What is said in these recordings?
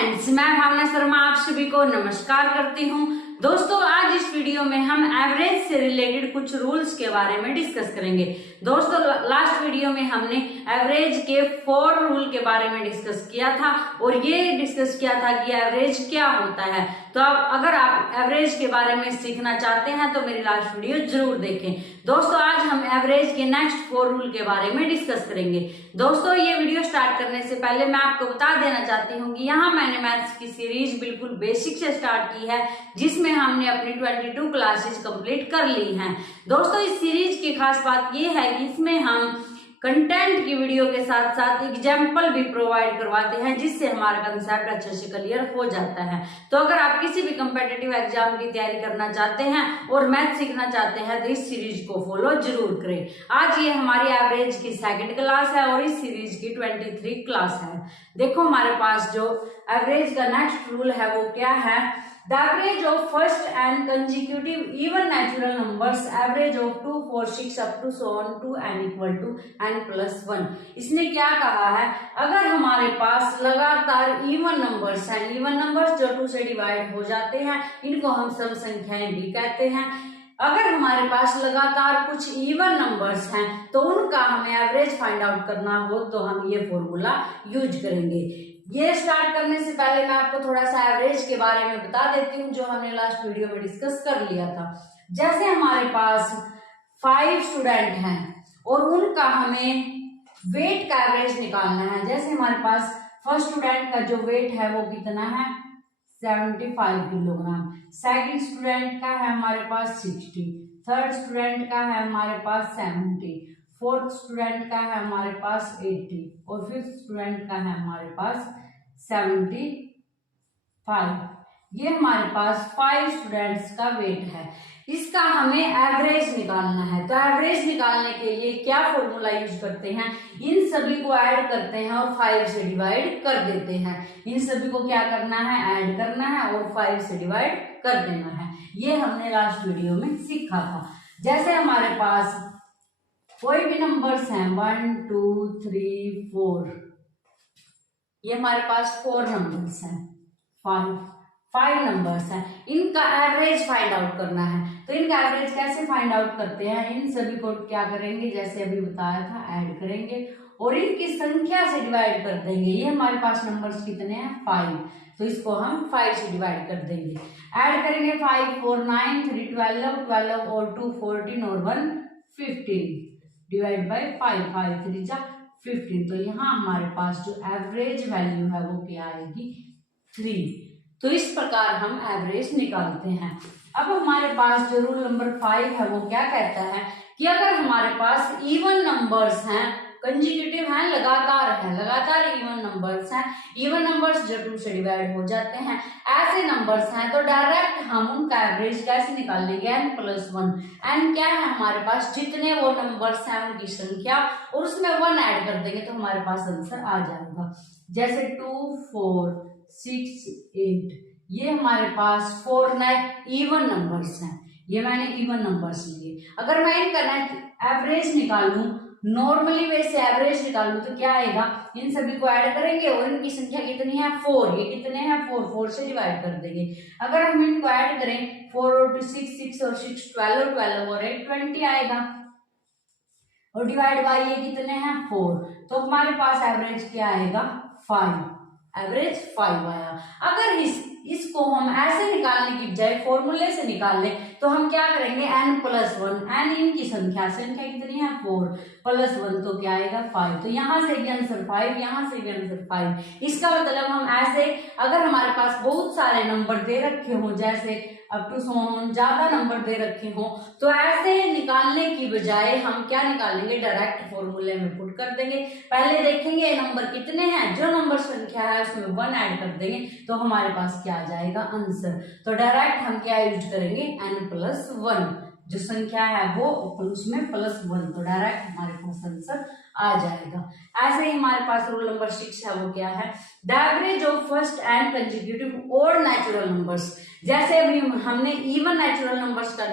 Friends, मैं भावना शर्मा आप सभी को नमस्कार करती हूँ। दोस्तों, आज इस वीडियो में हम एवरेज से रिलेटेड कुछ रूल्स के बारे में डिस्कस करेंगे। दोस्तों, लास्ट वीडियो में हमने एवरेज के 4 रूल के बारे में डिस्कस किया था और ये डिस्कस किया था कि एवरेज क्या होता है। तो अब अगर आप एवरेज के बारे में सीखना चाहते हैं तो मेरी लास्ट वीडियो जरूर देखें। दोस्तों, आज हम एवरेज के नेक्स्ट 4 रूल के बारे में डिस्कस करेंगे। दोस्तों, ये वीडियो स्टार्ट करने से पहले मैं आपको बता देना चाहती हूँ कि यहाँ मैंने मैथ्स की सीरीज बिल्कुल बेसिक से स्टार्ट की है, जिसमें हमने अपनी 22 क्लासेस कंप्लीट कर ली हैं। दोस्तों, इस सीरीज की खास बात ये है कि इसमें हम कंटेंट की वीडियो के साथ साथ एग्जाम्पल भी प्रोवाइड करवाते हैं, जिससे हमारा कंसेप्ट अच्छे से क्लियर हो जाता है। तो अगर आप किसी भी कम्पिटिटिव एग्जाम की तैयारी करना चाहते हैं और मैथ सीखना चाहते हैं तो इस सीरीज को फॉलो जरूर करें। आज ये हमारी एवरेज की 2nd क्लास है और इस सीरीज की 23 क्लास है। देखो, हमारे पास जो एवरेज का नेक्स्ट रूल है वो क्या है। The average of first and consecutive even natural numbers, average of 2, 4, 6 up to so on to n equal to n plus 1। इसने क्या कहा है, अगर हमारे पास लगातार इवन नंबर्स हैं, इवन नंबर्स जो 2 से डिवाइड हो जाते हैं, इनको हम सम संख्याएं भी कहते हैं। अगर हमारे पास लगातार कुछ इवन नंबर्स हैं तो उनका हमें एवरेज फाइंड आउट करना हो तो हम ये फॉर्मूला यूज करेंगे। ये स्टार्ट करने से पहले मैं आपको थोड़ा सा एवरेज के बारे में बता देती हूँ, जो हमने लास्ट वीडियो में डिस्कस कर लिया था। जैसे हमारे पास 5 स्टूडेंट हैं और उनका हमें वेट का एवरेज निकालना है। जैसे हमारे पास फर्स्ट स्टूडेंट का जो वेट है वो कितना है, 75 किलोग्राम। सेकंड स्टूडेंट का है हमारे पास 60, थर्ड स्टूडेंट का है हमारे पास 70, फोर्थ स्टूडेंट का है हमारे पास 80 और फिफ्थ स्टूडेंट का है हमारे पास 75। ये हमारे पास 5 स्टूडेंट्स का वेट है। इसका हमें एवरेज निकालना है। तो एवरेज निकालने के लिए क्या फॉर्मूला यूज करते हैं, इन सभी को ऐड करते हैं और 5 से डिवाइड कर देते हैं। इन सभी को क्या करना है, ऐड करना है और 5 से डिवाइड कर देना है। ये हमने लास्ट वीडियो में सीखा था। जैसे हमारे पास कोई भी नंबर्स हैं 1 2 3 4, ये हमारे पास 4 नंबर्स हैं, 5 नंबर्स हैं। इनका एवरेज फाइंड आउट करना है। तो इनका एवरेज कैसे फाइंड आउट करते हैं, इन सभी को क्या करेंगे, जैसे अभी बताया था, ऐड करेंगे और इनकी संख्या से डिवाइड कर देंगे। ये हमारे पास नंबर्स कितने हैं, 5, तो इसको हम 5 से डिवाइड कर देंगे। ऐड करेंगे 5 4 9 3 12 12 और 2 14 और 1 15 डिवाइड बाय 5 5 3 जा 15। तो यहाँ हमारे पास जो एवरेज वैल्यू है वो क्या आएगी, 3। तो इस प्रकार हम एवरेज निकालते हैं। अब हमारे पास जो रूल नंबर 5 है वो क्या कहता है कि अगर हमारे पास इवन नंबर्स हैं, कंसेक्यूटिव हैं, लगातार इवन नंबर्स हैं, इवन नंबर्स जो 2 से डिवाइड हो जाते हैं, ऐसे नंबर्स हैं, तो डायरेक्ट हम उनका एवरेज कैसे निकाल लेंगे, n + 1। n क्या है हमारे पास, जितने वो नंबर्स हैं उनकी संख्या और उसमें 1 ऐड कर देंगे तो हमारे पास आंसर आ जाएगा। जैसे 2 4 6 8, ये हमारे पास 4 इवन नंबर्स हैं, ये मैंने इवन नंबर्स लिए। अगर मैं इनका एवरेज निकालूं, नॉर्मली वैसे एवरेज निकालूं तो क्या आएगा, इन सभी को ऐड करेंगे और इनकी संख्या कितनी है, 4। ये कितने हैं, 4 से डिवाइड कर देंगे। अगर हम इनको ऐड करें 4 और 2 6 6 और 6 12 और 12 और 8 20 आएगा और डिवाइड बाय ये कितने हैं, 4। तो हमारे पास एवरेज क्या आएगा, 5। एवरेज 5 आया। अगर इसको हम ऐसे निकालने की बजाय फॉर्मूले से निकाल लें तो हम क्या करेंगे, n + 1। n इनकी संख्या कितनी है, 4 + 1 तो क्या आएगा, 5। तो यहाँ से भी आंसर 5, यहाँ से भी आंसर 5। इसका मतलब हम ऐसे, अगर हमारे पास बहुत सारे नंबर दे रखे हों, जैसे अप टू सो ऑन ज्यादा नंबर दे रखे हों, तो ऐसे निकालने की बजाय हम क्या निकालेंगे, डायरेक्ट फॉर्मूले में पुट कर देंगे। पहले देखेंगे नंबर कितने हैं, जो नंबर संख्या है उसमें 1 ऐड कर देंगे तो हमारे पास क्या आ जाएगा, आंसर। तो डायरेक्ट हम क्या यूज करेंगे, n + 1, जो संख्या है वो उसमें +1, तो डायरेक्ट हमारे पास आंसर आ जाएगा। ऐसे ही हमारे पास रूल नंबर 6 है, वो क्या है, the average of first and consecutive और नेचुरल नंबर्स। जैसे अभी हमने इवन नेचुरल नंबर्स का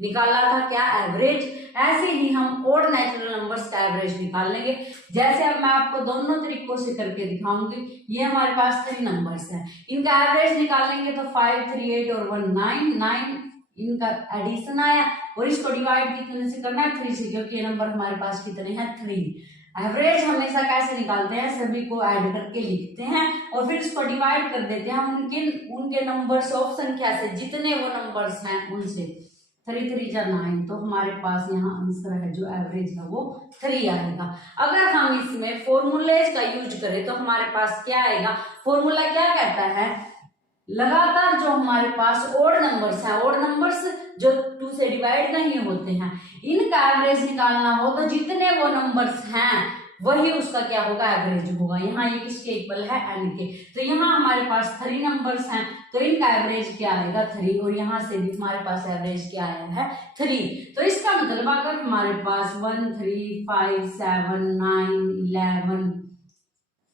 निकाला था क्या, एवरेज। ऐसे ही हम ओड नेचुरल नंबर्स का एवरेज निकाल लेंगे। जैसे अब मैं आपको दोनों तरीकों से करके दिखाऊंगी। ये हमारे पास 3 नंबर्स हैं, इनका एवरेज निकालेंगे तो 5, 3, 8 और 1 9 इनका एडिशन आया, और इसको डिवाइड कितने से करना है, 3 से, क्योंकि ये नंबर हमारे पास कितने हैं, 3। एवरेज हमेशा कैसे निकालते हैं, सभी को ऐड करके लिखते हैं और फिर इसको डिवाइड कर देते हैं उनके नंबर्स ऑफ संख्या से, जितने वो नंबर्स हैं उनसे। 3 3 जा 9, तो हमारे पास यहाँ आंसर है जो एवरेज है वो 3 आएगा। अगर हम इसमें फॉर्मूलेज का यूज करें तो हमारे पास क्या आएगा, फॉर्मूला क्या कहता है, लगातार जो हमारे पास ओड नंबर्स हैं, ओड नंबर्स जो 2 से डिवाइड नहीं होते हैं, इनका एवरेज निकालना हो तो जितने वो नंबर्स हैं वही उसका क्या होगा, एवरेज होगा। यहाँ ये किसके इक्वल है, n के। तो यहाँ हमारे पास 3 नंबर्स हैं तो इनका एवरेज क्या आएगा, 3, और यहाँ से भी हमारे पास एवरेज क्या आया है, 3। तो इसका मतलब अगर हमारे पास 1 3 5 7 9 11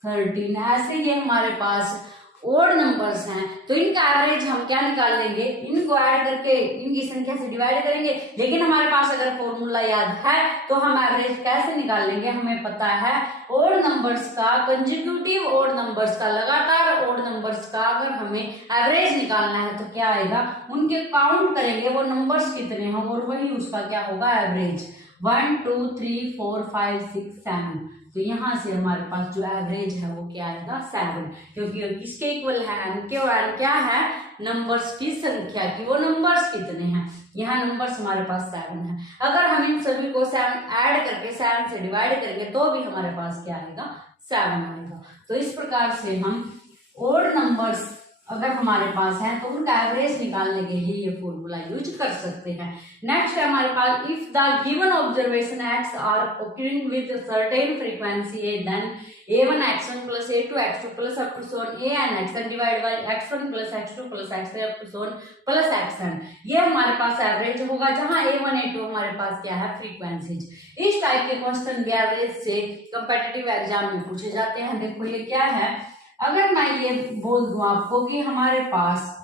13 ऐसे ये हमारे पास ओड नंबर्स हैं, तो इनका एवरेज हम क्या निकाल लेंगे, इनको ऐड करके इनकी संख्या से डिवाइड करेंगे। लेकिन हमारे पास अगर फॉर्मूला याद है तो हम एवरेज कैसे निकाल लेंगे, हमें पता है ओड नंबर्स का, कंसेक्यूटिव ओड नंबर्स का, लगातार ओड नंबर्स का अगर हमें एवरेज निकालना है तो क्या आएगा, उनके काउंट करेंगे वो नंबर्स कितने हैं और वही उसका क्या होगा, एवरेज। 1 2 3 4 5 6 7, तो यहाँ से हमारे पास जो एवरेज है वो क्या आएगा, 7, क्योंकि किसके इक्वल है, n के, और क्या है, नंबर्स की संख्या की, वो नंबर्स कितने हैं, यहाँ नंबर्स हमारे पास 7 है। अगर हम इन सभी को 7 ऐड करके 7 से डिवाइड करेंगे तो भी हमारे पास क्या आएगा, 7 आएगा। तो इस प्रकार से हम ओड नंबर्स अगर हमारे पास है तो उनका एवरेज निकालने के लिए ये फॉर्मूला यूज कर सकते हैं। नेक्स्ट है हमारे पास, if the given observation x are occurring with a certain frequency a, then a1 x1 plus a2 x2 plus up to so on a and xn divided by x1 plus x2 plus x3 up to so on plus xn, ये हमारे पास average होगा, जहां a1 a2 हमारे पास क्या है, frequencies. इस type के question भी एवरेज से कंपेटिटिव एग्जाम में पूछे जाते हैं। देखो ये क्या है, अगर मैं ये बोल दूं आपको कि हमारे पास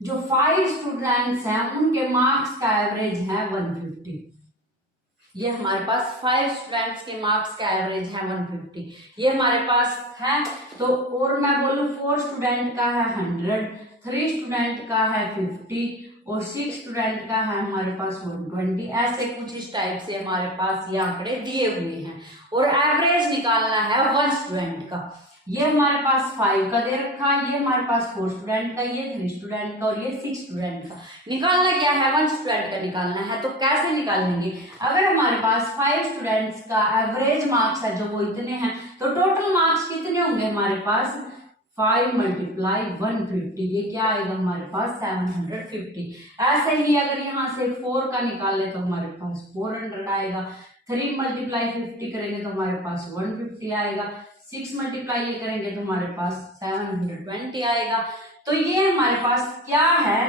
जो 5 स्टूडेंट्स हैं उनके मार्क्स का एवरेज है 150, ये हमारे पास 5 स्टूडेंट्स के मार्क्स का एवरेज है 150, ये हमारे पास है। तो और मैं बोलूं 4 स्टूडेंट का है 100, 3 स्टूडेंट का है 50 और 6 स्टूडेंट का है हमारे पास 120, ऐसे कुछ इस टाइप से हमारे पास ये आंकड़े दिए हुए हैं और एवरेज निकालना है 1 स्टूडेंट का। ये हमारे पास 5 का दे रखा है, ये हमारे पास 4 स्टूडेंट का, ये 3 स्टूडेंट का और ये 6 स्टूडेंट का। निकालना क्या है, 1 स्टूडेंट का निकालना है। तो कैसे निकालेंगे, अगर हमारे पास 5 स्टूडेंट्स का एवरेज मार्क्स है जो वो इतने हैं, तो टोटल मार्क्स कितने होंगे हमारे पास, 5 × 150, ये क्या आएगा हमारे पास 750। ऐसे ही अगर यहाँ से 4 का निकाले तो हमारे पास 400 आएगा, 3 × 50 करेंगे तो हमारे पास 150 आएगा, 6 मल्टीप्लाई ये करेंगे तो हमारे पास 720 आएगा। तो ये हमारे पास क्या है,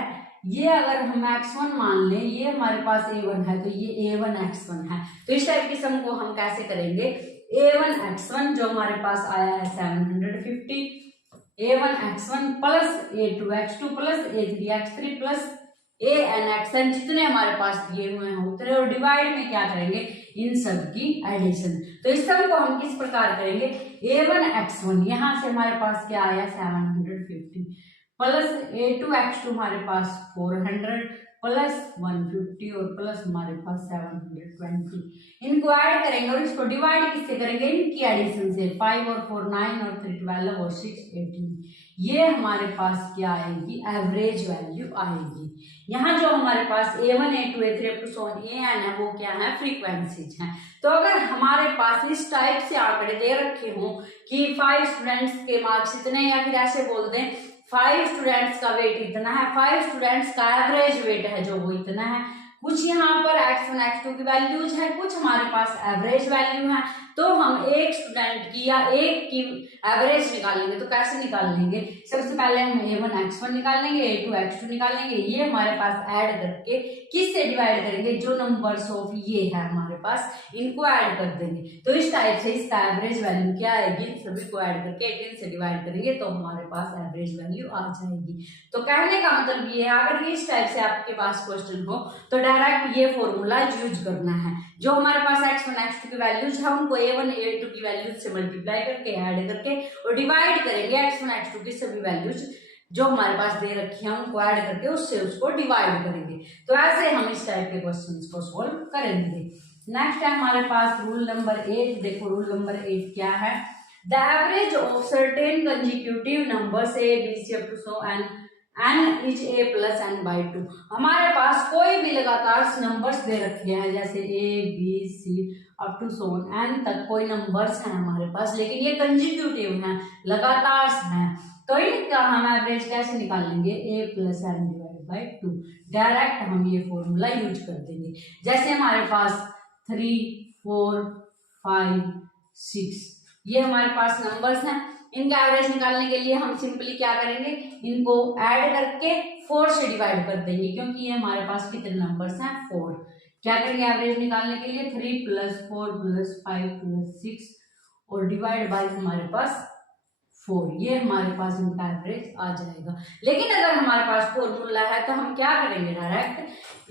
ये अगर हम x1 मान लें, ये हमारे पास a1 है तो ये a1 x1 है। तो इस टाइप की सम को हम कैसे करेंगे, a1 x1 जो हमारे पास आया है 750, a1 x1 plus a2 x2 plus a3 x3 plus an xn, जितने हमारे पास दिए हुए हैं उतने, और डिवाइड में क्या करेंगे, इन सब की एडिशन। तो इस सब को हम किस प्रकार करेंगे, a1 x1 यहाँ से हमारे पास क्या आया 750 प्लस a2 x2 हमारे पास 400 प्लस 150 और प्लस हमारे पास 720, इनको ऐड करेंगे और इसको डिवाइड किससे करेंगे, इनकी एडिशन से। 5 और 4 9 और 3 12 और 6 18, ये हमारे पास क्या आएगी, एवरेज वैल्यू आएगी। यहाँ जो हमारे पास a1 a2 a3 up to so on an है वो क्या है, फ्रीक्वेंसीज हैं। तो अगर हमारे पास इस टाइप से आंकड़े दे रखे हों कि 5 स्टूडेंट्स के मार्क्स इतने, या फिर ऐसे बोल दें 5 स्टूडेंट्स का वेट इतना है, 5 स्टूडेंट्स का एवरेज वेट है जो वो इतना है, कुछ यहाँ पर x1 x2 की वैल्यूज है, कुछ हमारे पास एवरेज वैल्यू है, तो हम एक स्टूडेंट की या एक की एवरेज निकालेंगे। तो कैसे निकाल लेंगे, सबसे पहले हम a1 x1 निकाल लेंगे, a2 x2 निकाल लेंगे, ये हमारे पास ऐड करके किससे डिवाइड करेंगे, जो नंबर्स ऑफ ये है हमारे पास इनको ऐड कर देंगे। तो इस टाइप से इसका एवरेज वैल्यू क्या आएगी, सभी को ऐड करके 18 से डिवाइड करेंगे तो हमारे पास एवरेज वैल्यू आ जाएगी। तो कहने का मतलब ये है, अगर इस टाइप से आपके पास क्वेश्चन हो तो डायरेक्ट ये फॉर्मूला यूज करना है। जो हमारे पास x1 x2 की वैल्यूज है उनको a1 a2 की वैल्यूज से मल्टीप्लाई करके ऐड करके और डिवाइड करेंगे x1 x2 की सभी वैल्यूज जो हमारे पास दे रखी है उनको ऐड करके उससे उसको डिवाइड करेंगे। तो ऐसे हम इस टाइप के क्वेश्चंस को सॉल्व करेंगे। नेक्स्ट है हमारे पास रूल नंबर 8। देखो रूल नंबर 8 क्या है, the average of certain consecutive numbers a b c up to so n is a plus n by 2। हमारे पास कोई भी लगातार नंबर्स दे रखे हैं जैसे a b c up to so n तक कोई नंबर्स हैं हमारे पास, लेकिन ये कंसेक्यूटिव हैं, लगातार हैं। तो इनका हम एवरेज कैसे निकालेंगे, a plus n divide by 2। Direct हम ये फॉर्मूला यूज कर देंगे। जैसे हमारे पास 3 4 5 6 ये हमारे पास नंबर्स हैं, इनका एवरेज निकालने के लिए हम सिंपली क्या करेंगे, इनको ऐड करके 4 से डिवाइड कर देंगे, क्योंकि ये हमारे पास कितने नंबर्स हैं 4। क्या करेंगे एवरेज निकालने के लिए 3 प्लस 4 प्लस 5 प्लस 6 और डिवाइड बाई हमारे पास 4, ये हमारे पास इनका एवरेज आ जाएगा। लेकिन अगर हमारे पास फॉर्मूला है तो हम क्या करेंगे, direct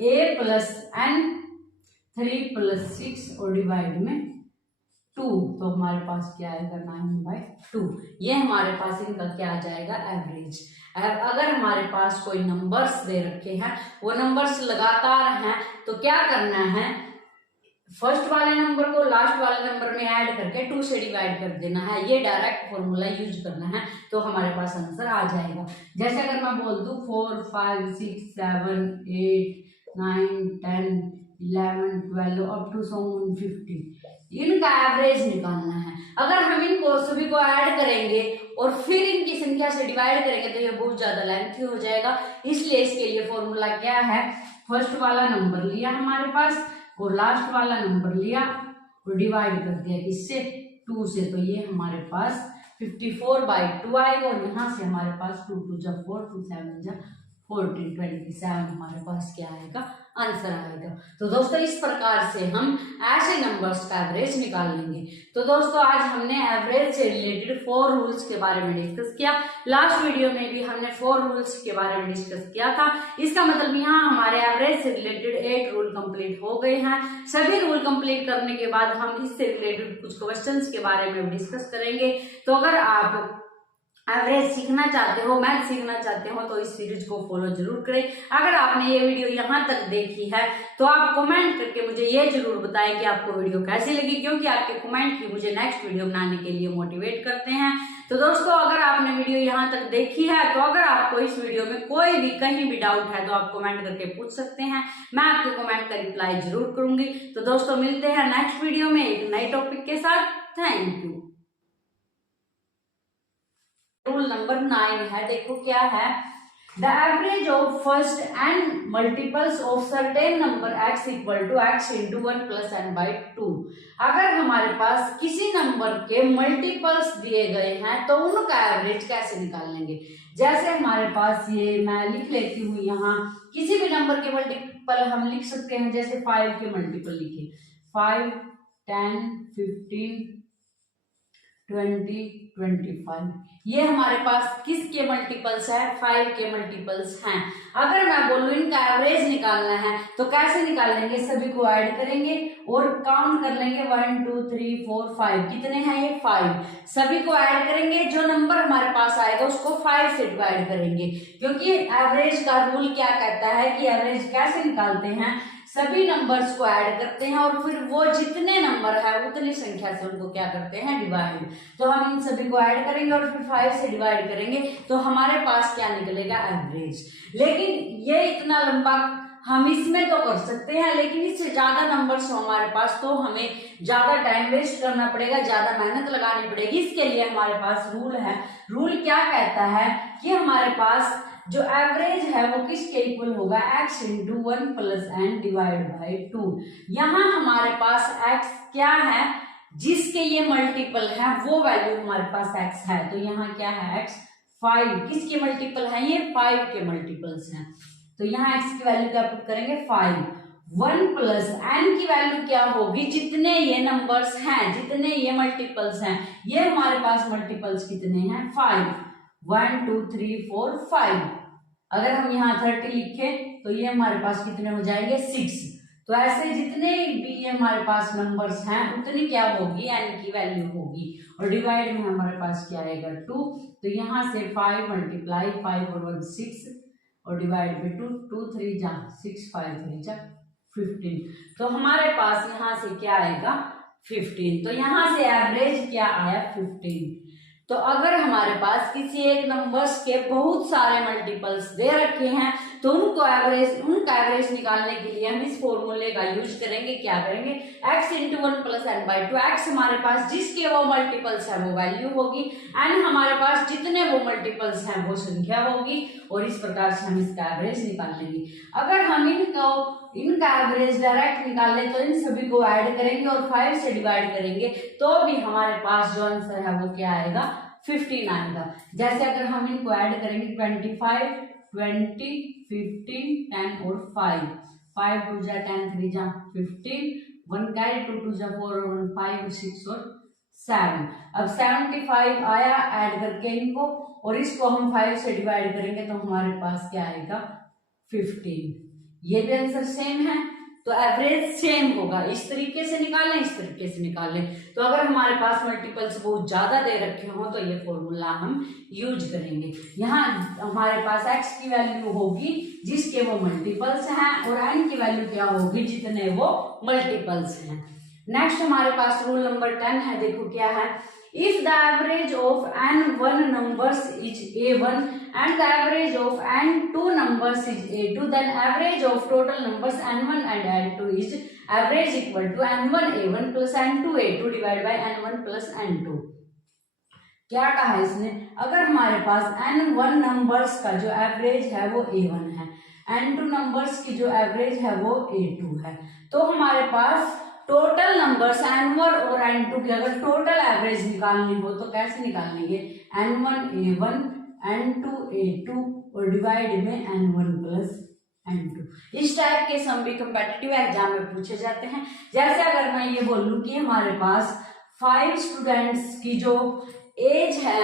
a plus n 3 plus 6 और डिवाइड में 2, तो हमारे पास क्या आएगा 9/2। ये हमारे पास इनका क्या आ जाएगा एवरेज। अगर हमारे पास कोई नंबर्स दे रखे हैं, वो नंबर्स लगातार हैं, तो क्या करना है, फर्स्ट वाले नंबर को लास्ट वाले नंबर में ऐड करके 2 से डिवाइड कर देना है। ये डायरेक्ट फॉर्मूला यूज करना है तो हमारे पास आंसर आ जाएगा। जैसे अगर मैं बोल दूं 4 5 6 7 8 9 10 11 12 अप टू 50, इनका एवरेज निकालना है। अगर हम इनको सभी को ऐड करेंगे और फिर इनकी संख्या से डिवाइड करेंगे तो ये बहुत ज्यादा लेंथी हो जाएगा, इसलिए इसके लिए फॉर्मूला क्या है, फर्स्ट वाला नंबर लिया हमारे पास और लास्ट वाला नंबर लिया और डिवाइड कर दिया किससे, 2 से, तो ये हमारे पास 54/2 आएगा। और यहाँ से हमारे पास 2 2 जा 4 2 7 जा 14 27 हमारे पास क्या आएगा, आंसर आएगा। तो दोस्तों इस प्रकार से हम ऐसे नंबर्स का एवरेज निकाल लेंगे। तो दोस्तों आज हमने एवरेज से रिलेटेड 4 रूल्स के बारे में डिस्कस किया। लास्ट वीडियो में भी हमने 4 रूल्स के बारे में डिस्कस किया था। इसका मतलब यहाँ हमारे एवरेज से रिलेटेड 8 रूल कंप्लीट हो गए हैं। सभी रूल कंप्लीट करने के बाद हम इससे रिलेटेड कुछ क्वेश्चंस के बारे में डिस्कस करेंगे। तो अगर आप एवरेज सीखना चाहते हो, मैथ सीखना चाहते हो, तो इस सीरीज को फॉलो जरूर करें। अगर आपने ये वीडियो यहाँ तक देखी है तो आप कमेंट करके मुझे ये जरूर बताएं कि आपको वीडियो कैसी लगी, क्योंकि आपके कमेंट ही मुझे नेक्स्ट वीडियो बनाने के लिए मोटिवेट करते हैं। तो दोस्तों अगर आपने वीडियो यहाँ तक देखी है तो अगर आपको इस वीडियो में कोई भी कहीं भी डाउट है तो आप कमेंट करके पूछ सकते हैं, मैं आपके कमेंट का रिप्लाई जरूर करूंगी। तो दोस्तों मिलते हैं नेक्स्ट वीडियो में एक नए टॉपिक के साथ। Thank you. रूल नंबर 9 है, देखो क्या है, the average of first n multiples of certain number x equal to x into 1 plus n/2। अगर हमारे पास किसी नंबर के मल्टीपल्स दिए गए हैं तो उनका एवरेज कैसे निकाल लेंगे। जैसे हमारे पास ये मैं लिख लेती हूँ, यहाँ किसी भी नंबर के मल्टीपल हम लिख सकते हैं। जैसे 5 के मल्टीपल लिखे 5 10 15 20 25, ये हमारे पास किसके मल्टीपल्स है, 5 के मल्टीपल्स हैं। अगर मैं बोलूं इनका एवरेज निकालना है तो कैसे निकालेंगे, सभी को ऐड करेंगे और काउंट कर लेंगे 1 2 3 4 5, कितने हैं ये 5। सभी को ऐड करेंगे, जो नंबर हमारे पास आएगा उसको 5 से डिवाइड करेंगे, क्योंकि एवरेज का रूल क्या कहता है कि एवरेज कैसे निकालते हैं, सभी नंबर्स को ऐड करते हैं और फिर वो जितने नंबर है उतनी संख्या से उनको क्या करते हैं, डिवाइड। तो हम इन सभी को ऐड करेंगे और फिर 5 से डिवाइड करेंगे तो हमारे पास क्या निकलेगा, एवरेज। लेकिन ये इतना लंबा हम इसमें तो कर सकते हैं, लेकिन इससे ज्यादा नंबर्स हो हमारे पास तो हमें ज्यादा टाइम वेस्ट करना पड़ेगा, ज्यादा मेहनत लगानी पड़ेगी। इसके लिए हमारे पास रूल है। रूल क्या कहता है कि हमारे पास जो एवरेज है वो किसके इक्वल होगा, x into 1 plus n divide by 2। यहाँ हमारे पास x क्या है, जिसके ये मल्टीपल है वो वैल्यू हमारे पास x है। तो यहाँ क्या है x 5, किसके मल्टीपल है ये 5 के मल्टीपल्स हैं। तो यहाँ x की वैल्यू क्या पुट करेंगे 5, 1 प्लस n की वैल्यू क्या होगी, जितने ये नंबर्स हैं, जितने ये मल्टीपल्स हैं, ये हमारे पास मल्टीपल्स कितने हैं 5, 1 2 3 4 5। अगर हम यहाँ 30 लिखें तो ये हमारे पास कितने हो जाएंगे 6। तो ऐसे जितने भी ये हमारे पास नंबर्स हैं उतनी क्या होगी n की वैल्यू होगी। और डिवाइड में हमारे पास क्या आएगा 2, तो यहाँ से 5 मल्टीप्लाई 5 और 1 6 और डिवाइड में 2 2 3 जा 6 5 3 जा 15। तो हमारे पास यहाँ से क्या आएगा 15। तो यहाँ से एवरेज क्या आया 15। तो अगर हमारे पास किसी एक नंबर्स के बहुत सारे मल्टीपल्स दे रखे हैं तो उनका एवरेज निकालने के लिए हम इस फॉर्मूले का यूज करेंगे। क्या करेंगे, x into 1 plus n by 2। X हमारे पास जिसके वो मल्टीपल्स है वो वैल्यू होगी, एन हमारे पास जितने वो मल्टीपल्स हैं वो संख्या होगी, और इस प्रकार से हम इसका एवरेज निकाल लेंगे। अगर हम इनका एवरेज डायरेक्ट निकाल ले तो इन सभी को ऐड करेंगे और 5 से डिवाइड करेंगे तो भी हमारे पास जो आंसर है वो क्या आएगा 15 आएगा। जैसे अगर हम इनको ऐड करेंगे 25 20 15 10 और 5 5 2 जा 10 3 जा 15 1 कैरी 2 2 जा 4 और 1 5 6 और 7। अब 75 आया ऐड करके इनको, और इसको हम 5 से डिवाइड करेंगे तो हमारे पास क्या आएगा 15। ये भी आंसर सेम है, तो एवरेज सेम होगा। इस तरीके से निकालें, इस तरीके से निकालें। तो अगर हमारे पास मल्टीपल्स बहुत ज्यादा दे रखे हो तो ये फॉर्मूला हम यूज करेंगे। यहाँ हमारे पास x की वैल्यू होगी जिसके वो मल्टीपल्स हैं, और n की वैल्यू क्या होगी जितने वो मल्टीपल्स हैं। नेक्स्ट हमारे पास रूल नंबर 10 है। देखो क्या है, if the average of n1 numbers is a1 and the average of n2 numbers is a2, then average of total numbers n1 and n2 is average equal to n1 a1 plus n2 a2 divided by n1 plus n2। क्या कहा है इसने, अगर हमारे पास n1 numbers का जो average है वो a1 है, n2 नंबर्स की जो एवरेज है वो a2 है, तो हमारे पास टोटल नंबर्स n1 और n2 की अगर टोटल एवरेज निकालनी हो तो कैसे निकालेंगे, n1 a1 n2 a2 और डिवाइड में n1 प्लस n2। इस टाइप के सम भी कम्पिटिटिव एग्जाम में पूछे जाते हैं। जैसे अगर मैं ये बोलूं कि हमारे पास 5 स्टूडेंट्स की जो एज है,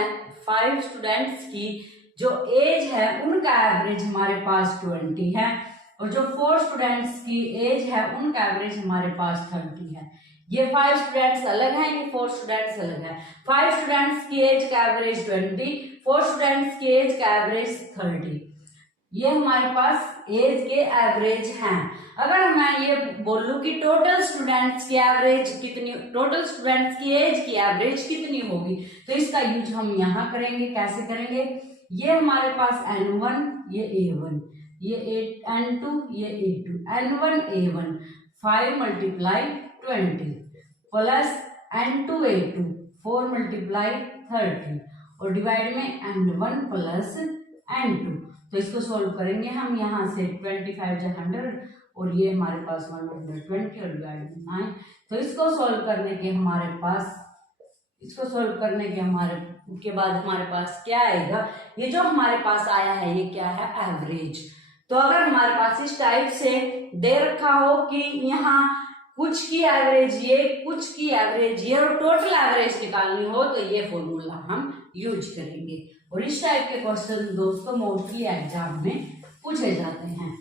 5 स्टूडेंट्स की जो एज है उनका एवरेज हमारे पास 20 है, और जो 4 स्टूडेंट्स की एज है उनका एवरेज हमारे पास 30 है। ये 5 स्टूडेंट्स अलग हैं, ये 4 स्टूडेंट्स अलग हैं। 5 स्टूडेंट्स की एज का एवरेज 20, 4 स्टूडेंट्स की एज का एवरेज 30। ये हमारे पास एज के एवरेज हैं। अगर मैं ये बोलूं कि टोटल स्टूडेंट्स की एवरेज कितनी, टोटल स्टूडेंट्स की एज की एवरेज कितनी होगी, तो इसका यूज हम यहाँ करेंगे। कैसे करेंगे, ये हमारे पास n1 ये a1 ये n2 ये a2, n1 a1 5 multiply 20 plus n2 a2 4 multiply 30 और डिवाइड में n1 प्लस n2। तो इसको सोल्व करेंगे हम, यहाँ से 25 जो 100 और ये हमारे पास 120 और डिवाइड में 9। तो इसको सोल्व करने के हमारे पास, इसको सोल्व करने के बाद हमारे पास क्या आएगा, ये जो हमारे पास आया है ये क्या है एवरेज। तो अगर हमारे पास इस टाइप से दे रखा हो कि यहाँ कुछ की एवरेज ये, कुछ की एवरेज ये और टोटल एवरेज निकालनी हो तो ये फॉर्मूला हम यूज करेंगे। और इस टाइप के क्वेश्चन दोस्तों मोस्टली एग्जाम में पूछे जाते हैं।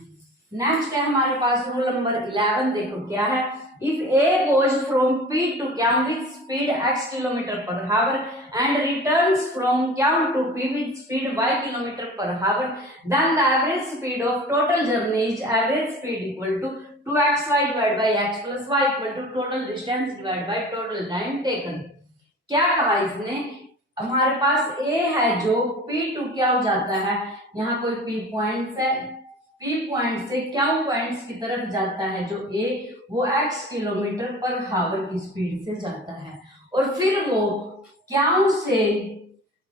नेक्स्ट है हमारे पास रूल नंबर 11। देखो क्या है, if a goes from P to Q with speed x km/h and returns from Q to P with speed y km/h, then the average speed of total journey is average speed equal to 2xy divided by x plus y equal to total distance divided by total time taken। क्या कहा इसने, हमारे पास a है जो P to Q जाता है, यहाँ कोई P पॉइंट्स है, P पॉइंट से Q पॉइंट्स की तरफ जाता है जो A वो x km/h की स्पीड से जाता है, और फिर वो Q से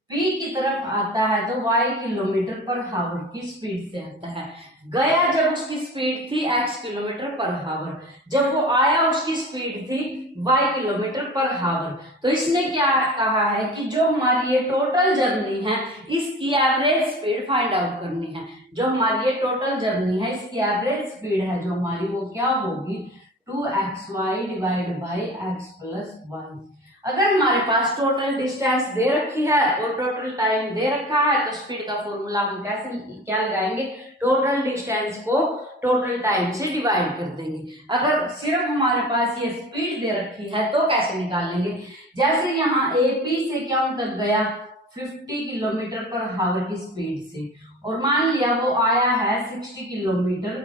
P की तरफ आता है तो y km/h की स्पीड से आता है। गया जब उसकी स्पीड थी x km/h, जब वो आया उसकी स्पीड थी y km/h। तो इसने क्या कहा है कि जो हमारी ये टोटल जर्नी है इसकी एवरेज स्पीड फाइंड आउट करनी है। जो हमारी ये टोटल जर्नी है इसकी एवरेज स्पीड है जो हमारी वो क्या होगी 2xy divide by x plus y. अगर हमारे पास टोटल डिस्टेंस दे रखी है और टोटल टाइम दे रखा है तो स्पीड का फॉर्मूला हम कैसे क्या लगाएंगे, टोटल डिस्टेंस को टोटल टाइम से डिवाइड कर देंगे। अगर सिर्फ हमारे पास ये स्पीड दे रखी है तो कैसे निकाल लेंगे, जैसे यहाँ AP से क्या तक गया 50 किलोमीटर पर हावर की स्पीड से, और मान लिया वो आया है 60 किलोमीटर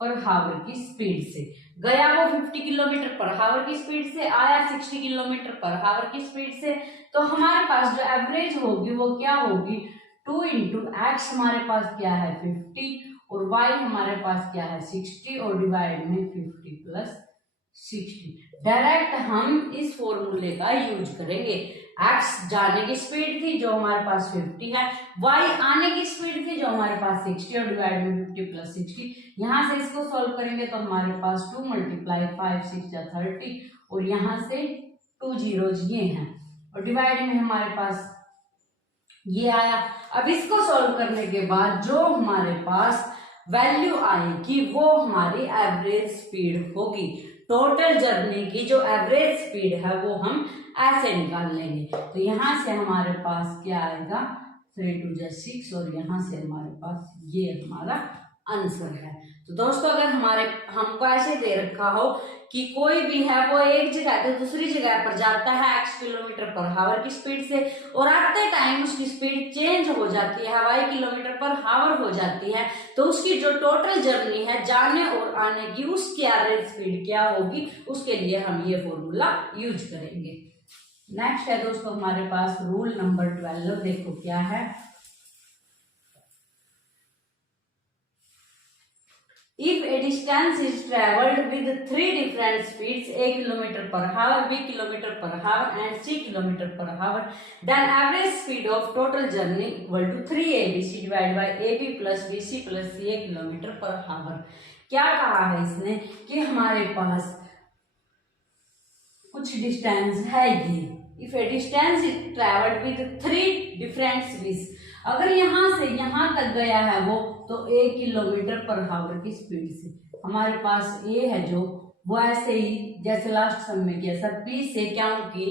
पर हावर की स्पीड से, गया वो 50 किलोमीटर पर हावर की स्पीड से, आया 60 किलोमीटर पर हावर की स्पीड से, तो हमारे पास जो एवरेज होगी वो क्या होगी 2 इंटू एक्स हमारे पास क्या है 50 और y हमारे पास क्या है 60 और डिवाइड में 50 प्लस 60। डायरेक्ट हम इस फॉर्मूले का यूज करेंगे। x जाने की स्पीड थी जो हमारे पास 50 है, y आने की स्पीड थी जो हमारे पास 60 और डिवाइड में 50 प्लस 60। यहाँ से इसको सॉल्व करेंगे तो हमारे पास 2 मल्टीप्लाई 5 6 या 30 और यहाँ से 2 जीरोज ये हैं और डिवाइड में हमारे पास ये आया। अब इसको सॉल्व करने के बाद जो हमारे पास वैल्यू आएगी वो हमारी एवरेज स्पीड होगी। टोटल जर्नी की जो एवरेज स्पीड है वो हम ऐसे निकाल लेंगे। तो यहाँ से हमारे पास क्या आएगा 3 2 जा 6 और यहाँ से हमारे पास ये हमारा आंसर है। तो दोस्तों अगर हमको ऐसे दे रखा हो कि कोई भी है वो एक जगह से दूसरी जगह पर जाता है x किलोमीटर पर हावर की स्पीड से और आते टाइम उसकी स्पीड चेंज हो जाती है y किलोमीटर पर हावर हो जाती है, तो उसकी जो टोटल जर्नी है जाने और आने की उसकी एवरेज स्पीड क्या होगी, उसके लिए हम ये फॉर्मूला यूज करेंगे। नेक्स्ट है दोस्तों हमारे पास रूल नंबर 12। देखो क्या है, if a distance is traveled with 3 different speeds, a kilometer per hour, b kilometer per hour and c kilometer per hour, then average speed of total journey equal to 3abc divided by ab plus bc plus ca kilometer per hour। क्या कहा है इसने कि हमारे पास कुछ distance है ये, if a distance is traveled with 3 different speeds, अगर यहाँ से यहाँ तक गया है वो तो 1 किलोमीटर पर हावर की स्पीड से, हमारे पास ए है जो वो ऐसे ही जैसे लास्ट सम में किया सर पी से क्या की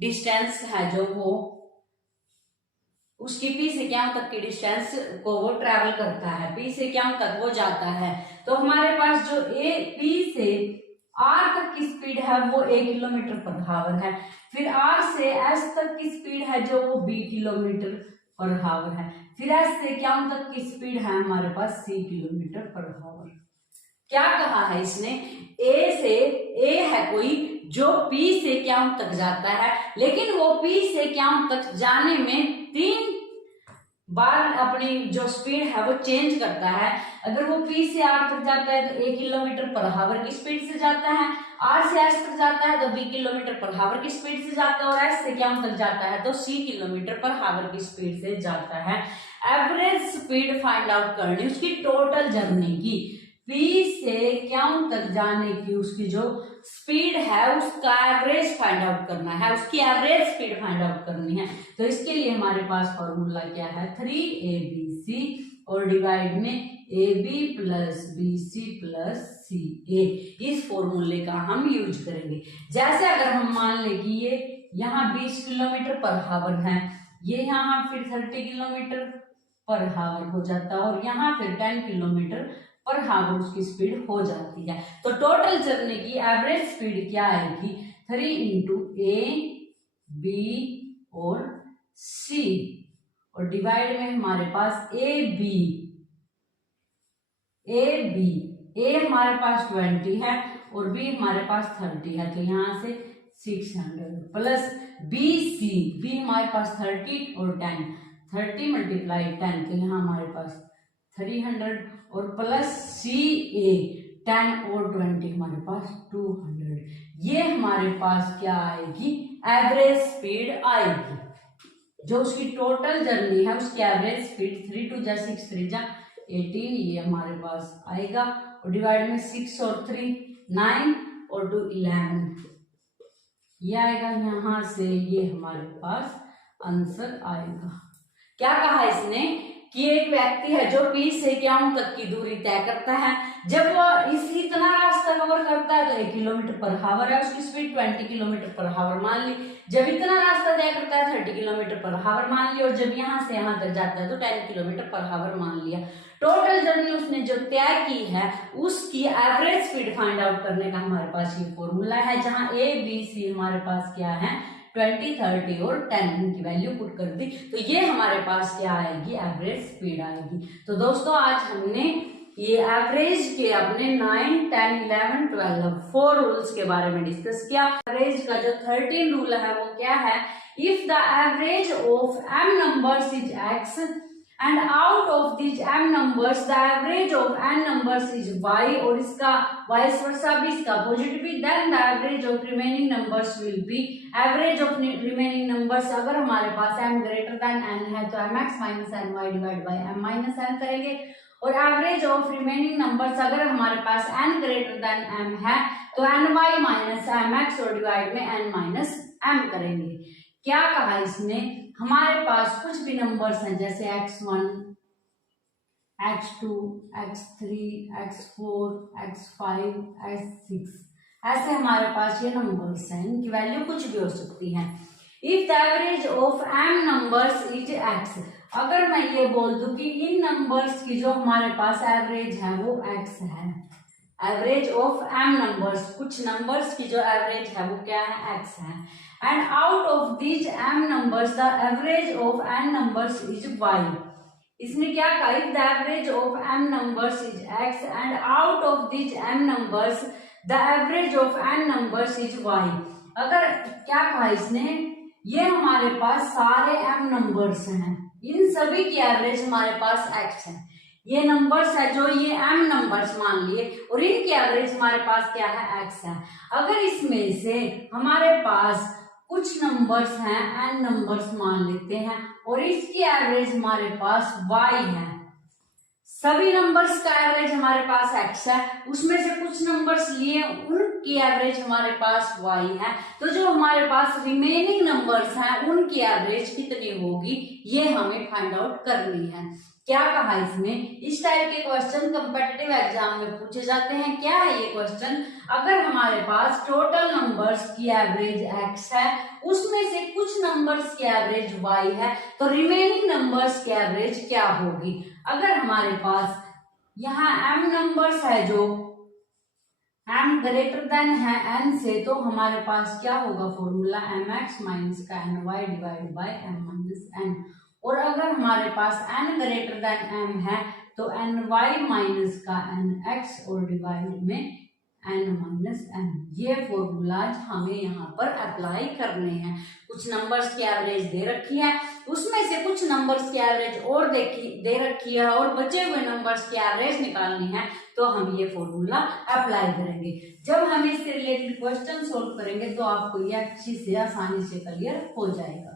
डिस्टेंस है जो वो उसकी पी से क्या तक की डिस्टेंस को वो ट्रैवल करता है, पी से क्या तक वो जाता है, तो हमारे पास जो ए पी से आर तक की स्पीड है वो 1 किलोमीटर पर हावर है, फिर आर से एस तक की स्पीड है जो वो बी किलोमीटर पर हावर है, फिर एस से क्या तक की स्पीड है हमारे पास सी किलोमीटर पर हावर। क्या कहा है इसने, ए है कोई जो पी से क्या तक जाता है, लेकिन वो पी से क्या तक जाने में 3 बार अपनी जो स्पीड है वो चेंज करता है। अगर वो पी से आर तक जाता है तो 1 किलोमीटर पर हावर की स्पीड से जाता है, आर से एस तक जाता है तो बी किलोमीटर पर हावर की स्पीड से जाता है और एस से क्या तक जाता है तो सी किलोमीटर पर हावर की स्पीड से जाता है। एवरेज स्पीड फाइंड आउट करनी उसकी टोटल जर्नी की, पी से क्या तक जाने की उसकी जो स्पीड है उसका एवरेज फाइंड आउट करना है, उसकी एवरेज स्पीड फाइंड आउट करनी है। तो इसके लिए हमारे पास फॉर्मूला क्या है 3abc और डिवाइड में ab plus bc plus ca, इस फॉर्मूले का हम यूज करेंगे। जैसे अगर हम मान लें कि ये यहाँ 20 किलोमीटर पर हावर है, ये यहाँ फिर 30 किलोमीटर पर हावर हो जाता है और यहाँ फिर 10 किलोमीटर पर हावर उसकी स्पीड हो जाती है, तो टोटल जर्नी की एवरेज स्पीड क्या आएगी 3 इंटू ए बी और सी और डिवाइड में हमारे पास ए हमारे पास 20 है और बी हमारे पास 30 है, तो यहाँ से 600 प्लस बी हमारे पास 30 और 10, 30 मल्टीप्लाई 10 तो यहाँ हमारे पास 300 और प्लस सी ए 10 और 20 हमारे पास 200। ये हमारे पास क्या आएगी एवरेज स्पीड आएगी, जो उसकी टोटल जर्नी है उसकी एवरेज स्पीड 3 2 जा 6 3 जा 18 ये हमारे पास आएगा और डिवाइड में 6 और 3 9 और 2 11 ये आएगा। यहाँ से ये हमारे पास आंसर आएगा। क्या कहा इसने कि एक व्यक्ति है जो P से Q तक की दूरी तय करता है। जब वह इतना रास्ता कवर करता है तो 1 किलोमीटर पर हावर है, उसकी स्पीड 20 किलोमीटर पर हावर मान ली। जब इतना रास्ता तय करता है 30 किलोमीटर पर हावर मान ली, और जब यहाँ से यहाँ तक जाता है तो 10 किलोमीटर पर हावर मान लिया। टोटल जर्नी उसने जो तय की है उसकी एवरेज स्पीड फाइंड आउट करने का हमारे पास ये फॉर्मूला है, जहाँ A B C हमारे पास क्या है 20, 30 और 10 की वैल्यू पुट कर दी, तो ये हमारे पास क्या आएगी, एवरेज स्पीड आएगी। तो दोस्तों आज हमने ये एवरेज के अपने 9, 10, 11, 12 4 रूल्स के बारे में डिस्कस किया। एवरेज का जो 13 रूल है वो क्या है, if the average of m numbers is x and out of these m numbers the average of n numbers is y, और इसका vice versa भी, इसका opposite भी, then the average of remaining numbers will be average of remaining numbers। अगर हमारे पास m greater than n है तो mx minus ny divided by m minus n करेंगे, और एवरेज ऑफ रिमेनिंग नंबर्स अगर हमारे पास n greater than m है तो ny minus mx और डिवाइड में n minus m करेंगे। क्या कहा इसने, हमारे पास कुछ भी नंबर्स हैं जैसे x1, x2, x3, x4, x5, x6, ऐसे हमारे पास ये नंबर्स हैं, इनकी वैल्यू कुछ भी हो सकती है। If the average of m numbers is x, अगर मैं ये बोल दूं कि इन नंबर्स की जो हमारे पास एवरेज है वो x है, एवरेज ऑफ m नंबर्स, कुछ नंबर्स की जो एवरेज है वो क्या है, x है, and out of these m numbers the average of n numbers is y। इसने क्या कहा, if the average of m numbers is x and out of these m numbers the average of n numbers is y। अगर क्या कहा इसने, ये हमारे पास सारे m नंबर्स हैं, इन सभी की एवरेज हमारे पास x है, ये नंबर्स है जो ये m नंबर्स मान लिए, और इनकी एवरेज हमारे पास क्या है, x है। अगर इसमें से हमारे पास कुछ नंबर्स हैं n नंबर्स मान लेते हैं, और इसकी एवरेज हमारे पास y है, सभी नंबर्स का एवरेज हमारे पास x है, उसमें से कुछ नंबर्स लिए उनकी एवरेज हमारे पास y है, तो जो हमारे पास रिमेनिंग नंबर्स हैं उनकी एवरेज कितनी होगी ये हमें फाइंड आउट करनी है। क्या कहा इसमें, इस टाइप के क्वेश्चन कॉम्पिटिटिव एग्जाम में पूछे जाते हैं। क्या है ये क्वेश्चन, अगर हमारे पास टोटल नंबर्स की एवरेज x है, उसमें से कुछ नंबर्स की एवरेज y है, तो रिमेनिंग नंबर्स की एवरेज क्या होगी। अगर हमारे पास यहाँ m नंबर्स है जो m ग्रेटर देन है n से, तो हमारे पास क्या होगा फॉर्मूला, mx माइनस का ny divide by m minus n, और अगर हमारे पास n ग्रेटर देन m है तो ny माइनस का nx और डिवाइड में n माइनस m। ये फॉर्मूलाज हमें यहाँ पर अप्लाई करने हैं। कुछ नंबर्स की एवरेज दे रखी है, उसमें से कुछ नंबर्स की एवरेज और दे रखी है, और बचे हुए नंबर्स की एवरेज निकालनी है, तो हम ये फॉर्मूला अप्लाई करेंगे। जब हम इससे रिलेटेड क्वेश्चन सोल्व करेंगे तो आपको ये अच्छी से आसानी से क्लियर हो जाएगा।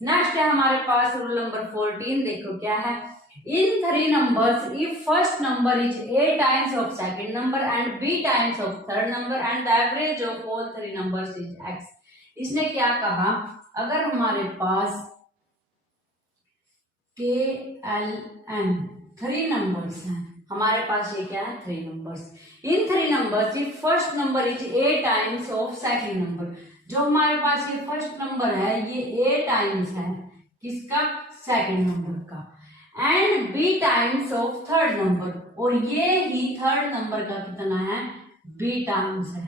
नेक्स्ट है हमारे पास रूल नंबर 14, देखो क्या है, इन 3 numbers if first number is a times of second number and b times of third number and the average of all 3 numbers is x। इसने क्या कहा, अगर हमारे पास k l m 3 numbers हैं, हमारे पास ये क्या है 3 numbers, in 3 numbers if first number is a times of second number, जो हमारे पास ये फर्स्ट नंबर है ये a टाइम्स है किसका, सेकंड नंबर का, and b times of third number, और ये ही थर्ड नंबर का कितना है, b टाइम्स है,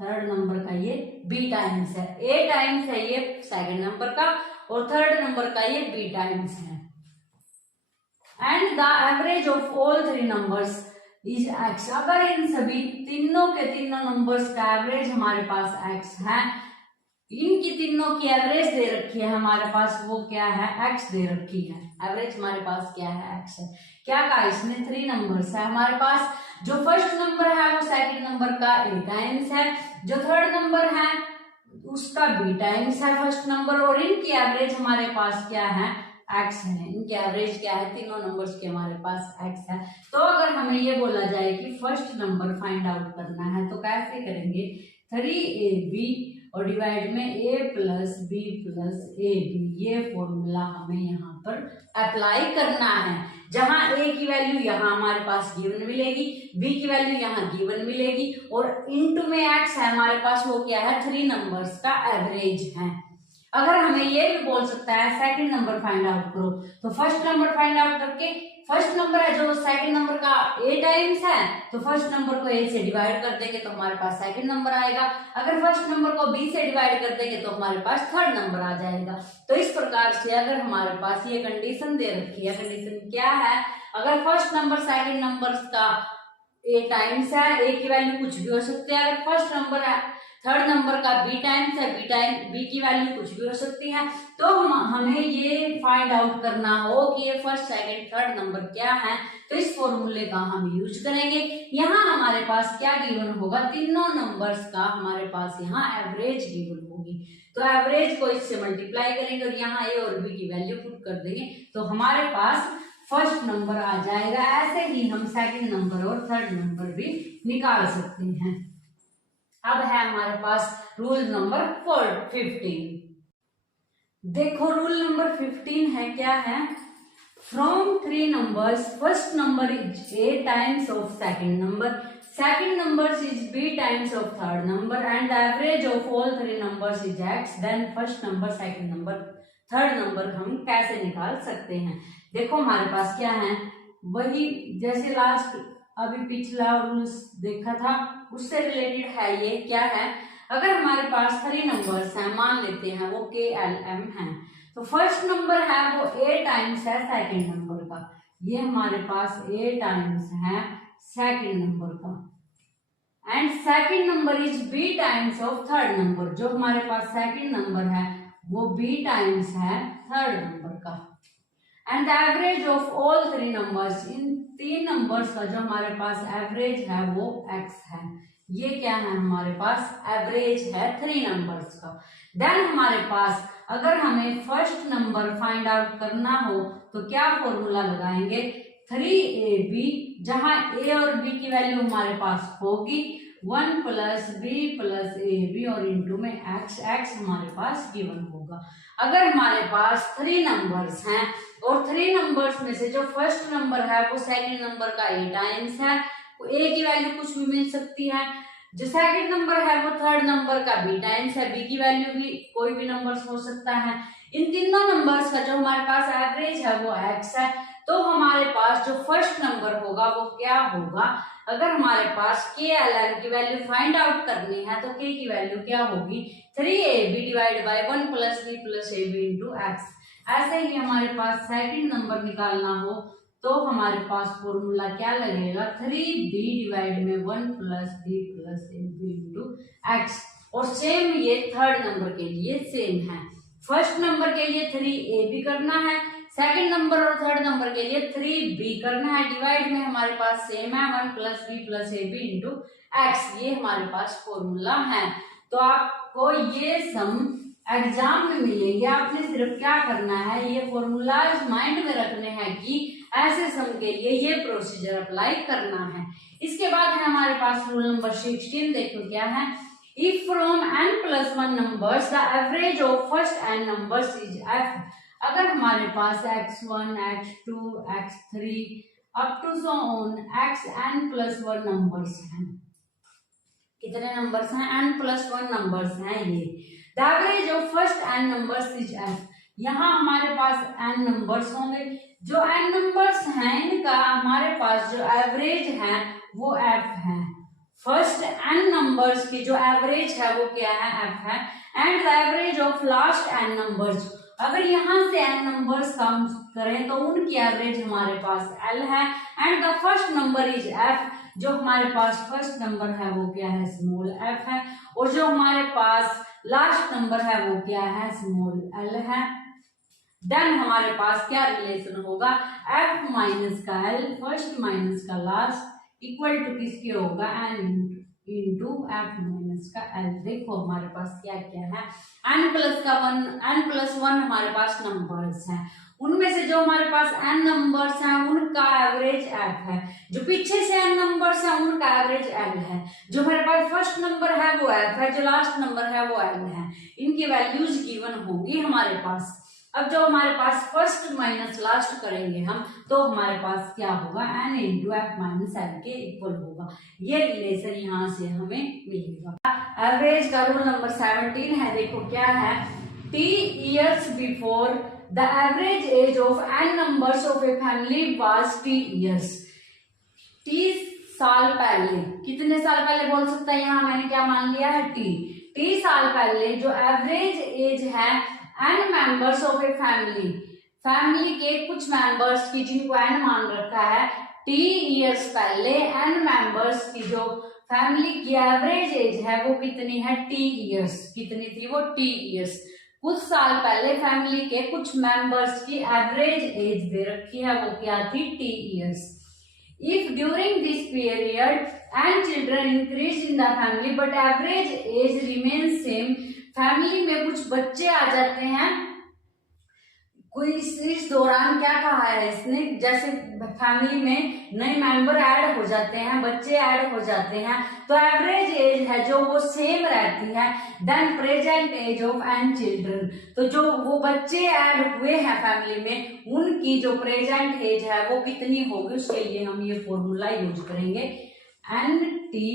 थर्ड नंबर का ये b टाइम्स है, a टाइम्स है ये सेकंड नंबर का, और थर्ड नंबर का ये b टाइम्स है, and the average of all 3 numbers is x। अगर इन सभी तीनों के तीनों नंबर्स का एवरेज हमारे पास x है, इनकी तीनों की एवरेज दे रखी है हमारे पास, वो क्या है, x दे रखी है, एवरेज हमारे पास क्या है, x है। क्या कहा इसने, 3 नंबर्स है हमारे पास, जो फर्स्ट नंबर है वो सेकंड नंबर का a टाइम्स है, जो थर्ड नंबर है उसका b टाइम्स है फर्स्ट नंबर, और इनकी एवरेज हमारे पास क्या है, x है, इनकी एवरेज क्या है, तीनों नंबर्स के हमारे पास x है। तो अगर हमें ये बोला जाए कि फर्स्ट नंबर फाइंड आउट करना है तो कैसे करेंगे, 3ab और डिवाइड में a plus b plus a b. ये फॉर्मूला हमें यहाँ पर अप्लाई करना है, जहां a की वैल्यू यहाँ हमारे पास गिवन मिलेगी, b की वैल्यू यहाँ गिवन मिलेगी, और इनटू में x है हमारे पास, वो क्या है 3 नंबर्स का एवरेज है। अगर हमें ये भी बोल सकता है सेकंड नंबर फाइंड आउट करो, तो फर्स्ट नंबर फाइंड आउट करके, फर्स्ट नंबर है जो सेकंड नंबर का a टाइम्स है, तो फर्स्ट नंबर को a से डिवाइड कर देंगे तो हमारे पास सेकंड नंबर आएगा। अगर फर्स्ट नंबर को b से डिवाइड कर देंगे तो हमारे पास थर्ड नंबर आ जाएगा। तो इस प्रकार से अगर हमारे पास ये कंडीशन दे रखी है, कंडीशन क्या है, अगर फर्स्ट नंबर सेकंड नंबर का a टाइम्स है, a की वैल्यू कुछ भी हो सकती है, अगर फर्स्ट नंबर है थर्ड नंबर का b टाइम्स है, b की वैल्यू कुछ भी हो सकती है, तो हमें ये फाइंड आउट करना हो कि ये फर्स्ट सेकंड थर्ड नंबर क्या है, तो इस फॉर्मूले का हम यूज करेंगे। यहाँ हमारे पास क्या गिवन होगा, तीनों नंबर्स का हमारे पास यहाँ एवरेज गिवन होगी, तो एवरेज को इससे मल्टीप्लाई करेंगे और यहाँ a और b की वैल्यू पुट कर देंगे तो हमारे पास फर्स्ट नंबर आ जाएगा। ऐसे ही हम सेकंड नंबर और थर्ड नंबर भी निकाल सकते हैं। अब है हमारे पास रूल नंबर 15। देखो रूल नंबर 15 है, क्या है, from 3 numbers first number is a times of second number is b times of third number and the average of all 3 numbers is x, then first number second number third number हम कैसे निकाल सकते हैं। देखो हमारे पास क्या है, वही जैसे लास्ट अभी पिछला रूल्स देखा था उससे रिलेटेड है। ये क्या है, अगर हमारे पास 3 नंबर्स हैं, मान लेते हैं वो k l m है, तो फर्स्ट नंबर है वो a टाइम्स है सेकंड नंबर का, ये हमारे पास a टाइम्स है सेकंड नंबर का, and second number is b times of third number, जो हमारे पास सेकंड नंबर है वो b टाइम्स है थर्ड नंबर का, and the average of all 3 numbers, in 3 numbers का जो हमारे पास एवरेज है वो x है। ये क्या है, हमारे पास एवरेज है 3 नंबर्स का। देन हमारे पास अगर हमें फर्स्ट नंबर फाइंड आउट करना हो तो क्या फॉर्मूला लगाएंगे, 3ab, जहां a और b की वैल्यू हमारे पास होगी 1 plus b plus a b और इंटू में x हमारे पास गिवन होगा। अगर हमारे पास 3 नंबर्स हैं और 3 नंबर्स में से जो फर्स्ट नंबर है वो सेकंड नंबर का a टाइम्स है, a की वैल्यू कुछ भी मिल सकती है, जो सेकंड नंबर है वो थर्ड नंबर का b टाइम्स है, b की वैल्यू भी कोई भी नंबर्स हो सकता है। इन तीनों नंबर्स का जो हमारे पास एवरेज है वो x है, तो हमारे पास जो फर्स्ट नंबर होगा वो क्या होगा, अगर हमारे पास k l m की वैल्यू फाइंड आउट करनी है तो k की वैल्यू क्या होगी, 3ab divide by 1 plus b plus a b into x. ऐसे ही हमारे पास सेकंड नंबर निकालना हो तो हमारे पास फॉर्मूला क्या लगेगा, 3b डिवाइड में 1 plus b plus a b into x. और सेम ये थर्ड नंबर के लिए सेम है, फर्स्ट नंबर के लिए 3ab करना है, सेकंड नंबर और थर्ड नंबर के लिए 3b करना है, डिवाइड में हमारे पास सेम है 1 plus b plus a b into x. ये हमारे पास फॉर्मूला है। तो आपको ये सम एग्जाम में मिलेंगे, आपने सिर्फ क्या करना है, ये फॉर्मूलाज माइंड में रखने हैं कि ऐसे सम के लिए ये प्रोसीजर अप्लाई करना है। इसके बाद है हमारे पास रूल नंबर 16। देखो क्या है, if from n plus 1 numbers the average of first n numbers is f। अगर हमारे पास x1 x2 x3 up to so on xn plus 1 numbers हैं, कितने नंबर्स हैं, n प्लस 1 नंबर्स हैं ये, the average of first n numbers is f। यहाँ हमारे पास n नंबर्स होंगे, जो n नंबर्स हैं इनका हमारे पास जो एवरेज है वो f है। फर्स्ट n नंबर्स की जो एवरेज है वो क्या है, f है, and the average of last n numbers. अगर यहाँ से n नंबर्स काउंट करें तो उनकी एवरेज हमारे पास l है, and the first number is f। जो हमारे पास फर्स्ट नंबर है वो क्या है, स्मॉल f है, और जो हमारे पास लास्ट नंबर है वो क्या है, स्मॉल l है। देन हमारे पास क्या रिलेशन होगा, f माइनस का l, फर्स्ट माइनस का लास्ट, इक्वल टू किसके होगा, n इंटू एफ माइनस का एल। देखो हमारे पास क्या क्या है, n+1 हमारे पास नंबर्स हैं, उनमें से जो हमारे पास n नंबर्स हैं उनका एवरेज f है, जो पीछे से n नंबर्स हैं उनका एवरेज l है, जो हमारे पास फर्स्ट नंबर है वो f है, जो लास्ट नंबर है वो l है। इनकी वैल्यूज गिवन होगी हमारे पास। अब जो हमारे पास फर्स्ट माइनस लास्ट करेंगे हम, तो हमारे पास क्या होगा, n into F minus L के इक्वल होगा। ये रिलेशन यहाँ से हमें मिलेगा। एवरेज का रूल नंबर 17 है, देखो क्या है, t years before the average age of n numbers of a family was t years। 30 साल पहले, कितने साल पहले बोल सकता है, यहाँ मैंने क्या मान लिया है, t साल पहले जो एवरेज एज है n members of a family, family के कुछ मेंबर्स की जिनको n मान रखा है, t इयर्स पहले n मेंबर्स की जो फैमिली की एवरेज एज है वो कितनी है, t इयर्स। कितनी थी वो, t इयर्स। कुछ साल पहले फैमिली के कुछ मेंबर्स की एवरेज एज दे रखी है, वो क्या थी, t years. If during this period n children increase in the family but average age remains same, family में कुछ बच्चे आ जाते हैं, कोई इस दौरान क्या कहा है इसने, जैसे फैमिली में नए मेंबर ऐड हो जाते हैं, बच्चे ऐड हो जाते हैं, तो एवरेज एज है जो वो सेम रहती है then present age of n children. तो जो वो बच्चे ऐड हुए हैं फैमिली में, उनकी जो प्रेजेंट एज है वो कितनी होगी, उसके लिए हम ये फॉर्मूला यूज करेंगे, nt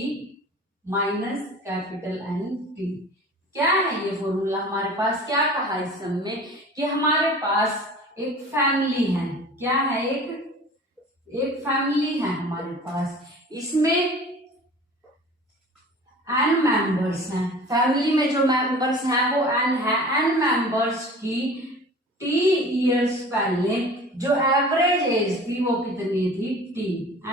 माइनस कैपिटल NT। क्या है ये फॉर्मूला, हमारे पास क्या कहा इस सम में कि हमारे पास एक फैमिली है, क्या है, एक फैमिली है हमारे पास, इसमें n मेंबर्स हैं, फैमिली में जो मेंबर्स हैं वो n है, n मेंबर्स की t इयर्स पहले जो एवरेज एज थी वो कितनी थी, t।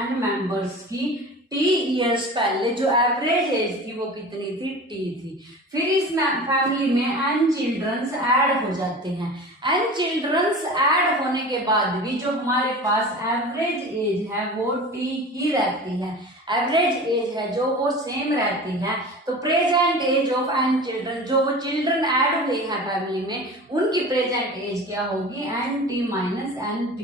n मेंबर्स की t इयर्स पहले जो एवरेज एज थी वो कितनी थी, t थी। फिर इस फैमिली में n चिल्ड्रंस ऐड हो जाते हैं, n चिल्ड्रंस ऐड होने के बाद भी जो हमारे पास एवरेज एज है वो t ही रहती है, एवरेज एज है जो वो सेम रहती है। तो present age of n children, जो वो चिल्ड्रन ऐड हुए हैं फैमिली में, उनकी प्रेजेंट एज क्या होगी, nt माइनस nt।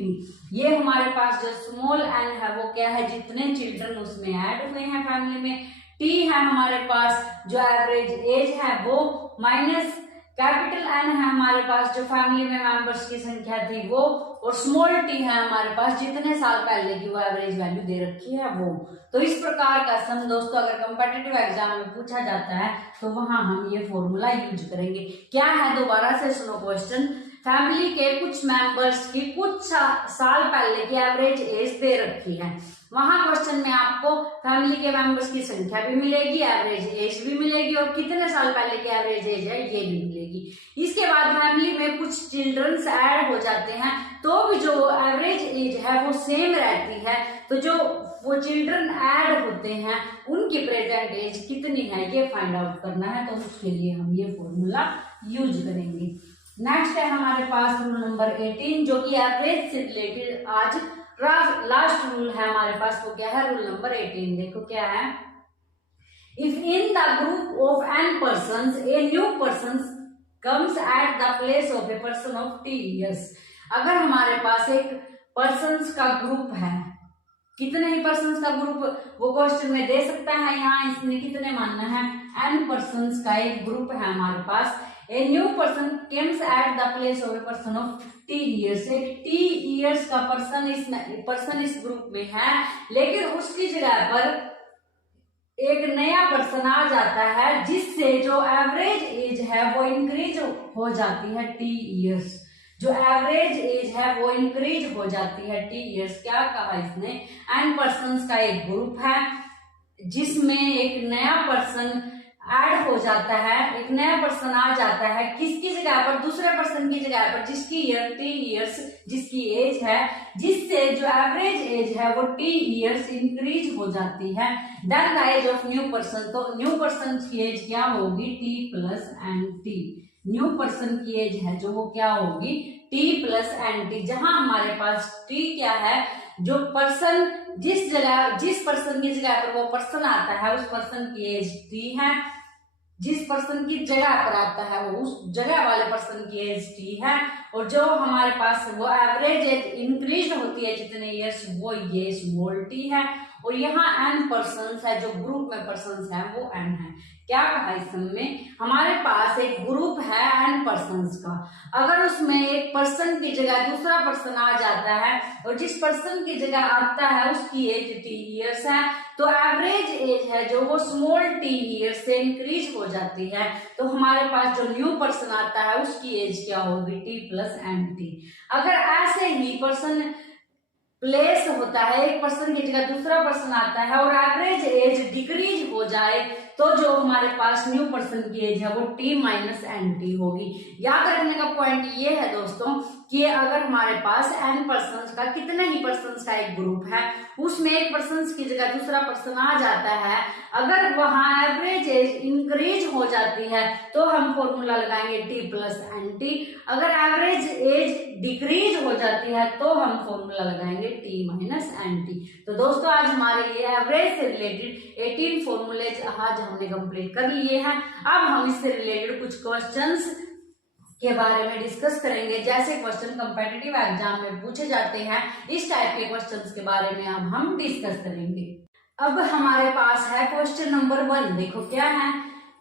ये हमारे पास जो स्मॉल n है वो क्या है, जितने चिल्ड्रन उसमें ऐड हुए हैं फैमिली में, t है हमारे पास जो एवरेज एज है वो, माइनस कैपिटल N है हमारे पास जो फैमिली में मेंबर्स की संख्या थी वो, और स्मॉल t है हमारे पास जितने साल पहले की वो एवरेज वैल्यू दे रखी है वो। तो इस प्रकार का सम दोस्तों अगर कंपटीटिव एग्जाम में पूछा जाता है तो वहां हम ये फॉर्मूला यूज करेंगे। क्या है, दोबारा से सुनो क्वेश्चन, फैमिली के कुछ मेंबर्स की कुछ साल पहले की एवरेज एज दे रखी है, वहां क्वेश्चन में आपको फैमिली के मेंबर्स की संख्या भी मिलेगी, एवरेज एज भी मिलेगी, और कितने साल पहले की एवरेज एज है ये भी मिलेगी। इसके बाद फैमिली में कुछ चिल्ड्रंस ऐड हो जाते हैं, तो भी जो एवरेज एज है वो सेम रहती है, तो जो वो चिल्ड्रन ऐड होते हैं उनकी प्रेजेंट एज कितनी है ये फाइंड आउट करना है, तो उसके लिए हम ये फॉर्मूला यूज करेंगे। नेक्स्ट है हमारे पास रूल नंबर 18, जो कि एवरेज से रिलेटेड आज लास्ट रूल है हमारे पास, वो क्या है, रूल नंबर 18। देखो क्या है, if in the group of n persons a new person comes at the place of a person of t years। अगर हमारे पास एक पर्सन्स का ग्रुप है, कितने ही पर्सन्स का ग्रुप वो क्वेश्चन में दे सकता है, यहाँ इसने कितने मानना है, n पर्सन्स का एक ग्रुप है हमारे पास, a new person comes at the place of a person of t years। एक t years का पर्सन इस ग्रुप में है, लेकिन उसकी जगह पर एक नया पर्सन आ जाता है जिससे जो एवरेज एज है वो इंक्रीज हो जाती है t years, जो एवरेज एज है वो इंक्रीज हो जाती है t years। क्या कहा इसने, n पर्सन्स का एक ग्रुप है जिसमें एक नया पर्सन ऐड हो जाता है, एक नया पर्सन आ जाता है, किसकी जगह पर, दूसरे पर्सन की जगह पर, जिसकी ईयर t इयर्स जिसकी एज है, जिससे जो एवरेज एज है वो t इयर्स इंक्रीज हो जाती है, then the age of new person. तो न्यू पर्सन की एज क्या होगी, t plus nt। New person की एज है जो वो क्या होगी टी प्लस एन टी, जहां हमारे पास टी क्या है, जो पर्सन जिस पर्सन की जगह पर वो पर्सन आता है उस पर्सन की एज टी है, जिस पर्सन की जगह पर आता है वो उस जगह वाले पर्सन की एज टी है, और जो हमारे पास वो एवरेज एज इंक्रीज होती है जितने ईयर्स वो ये स्मॉल टी है, और यहाँ एन पर्सन है, जो ग्रुप में पर्सन है वो एन है। क्या कहा इस सम में, हमारे पास एक ग्रुप है एन पर्सन का, अगर उसमें एक पर्सन की जगह दूसरा पर्सन आ जाता है और जिस पर्सन की जगह आता है उसकी एज टी ईयर्स है, तो एवरेज एज है जो वो स्मॉल टी ईयर्स से इंक्रीज हो जाती है, तो हमारे पास जो न्यू पर्सन आता है उसकी एज क्या होगी टी प्लस एन टी। अगर ऐसे ही पर्सन प्लेस होता है, एक पर्सन की जगह दूसरा पर्सन आता है और एवरेज एज डिक्रीज हो जाए, तो जो हमारे पास न्यू पर्सन की एज है वो टी माइनस एन टी होगी। याद रखने का पॉइंट ये है दोस्तों कि अगर हमारे पास एन पर्सन का कितने ही पर्सन का एक ग्रुप है, उसमें एक पर्सन की जगह दूसरा पर्सन आ जाता है, अगर वहां एवरेज एज इंक्रीज हो जाती है तो हम फॉर्मूला लगाएंगे टी प्लस एन टी, अगर एवरेज एज डिक्रीज हो जाती है तो हम फॉर्मूला लगाएंगे टी माइनस एन टी। तो दोस्तों आज हमारे लिए एवरेज से रिलेटेड 18 फॉर्मूले आज हमने कंप्लीट कर लिए हैं। अब हम इससे रिलेटेड कुछ क्वेश्चंस के बारे में डिस्कस करेंगे, जैसे क्वेश्चन कॉम्पिटिटिव एग्जाम में पूछे जाते हैं, इस टाइप के क्वेश्चंस के बारे में अब हम डिस्कस करेंगे। अब हमारे पास है क्वेश्चन नंबर 1, देखो क्या है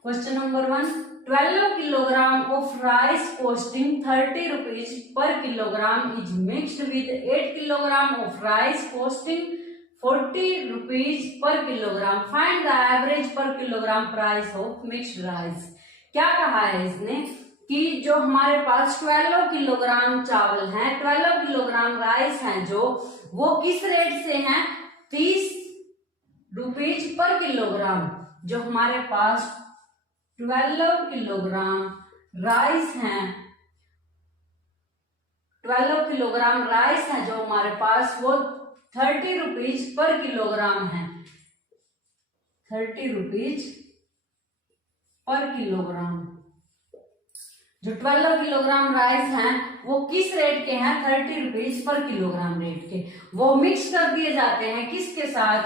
question number 1, 12 kilogram of rice costing 30 rupees per kilogram is mixed with 8 kilogram of rice costing 40 rupees per kilogram, find the average per kilogram price of mixed rice. क्या कहा है इसने कि जो हमारे पास 12 किलोग्राम चावल है, 12 किलोग्राम राइस है, जो वो किस रेट से हैं 30 रुपीज पर किलोग्राम, जो हमारे पास 12 किलोग्राम राइस हैं, 12 किलोग्राम राइस है जो हमारे पास वो 30 रुपीज पर किलोग्राम है, 30 रुपीज पर किलोग्राम। जो 12 किलोग्राम राइस हैं वो किस रेट के हैं 30 रुपीज पर किलोग्राम रेट के, वो मिक्स कर दिए जाते हैं किसके साथ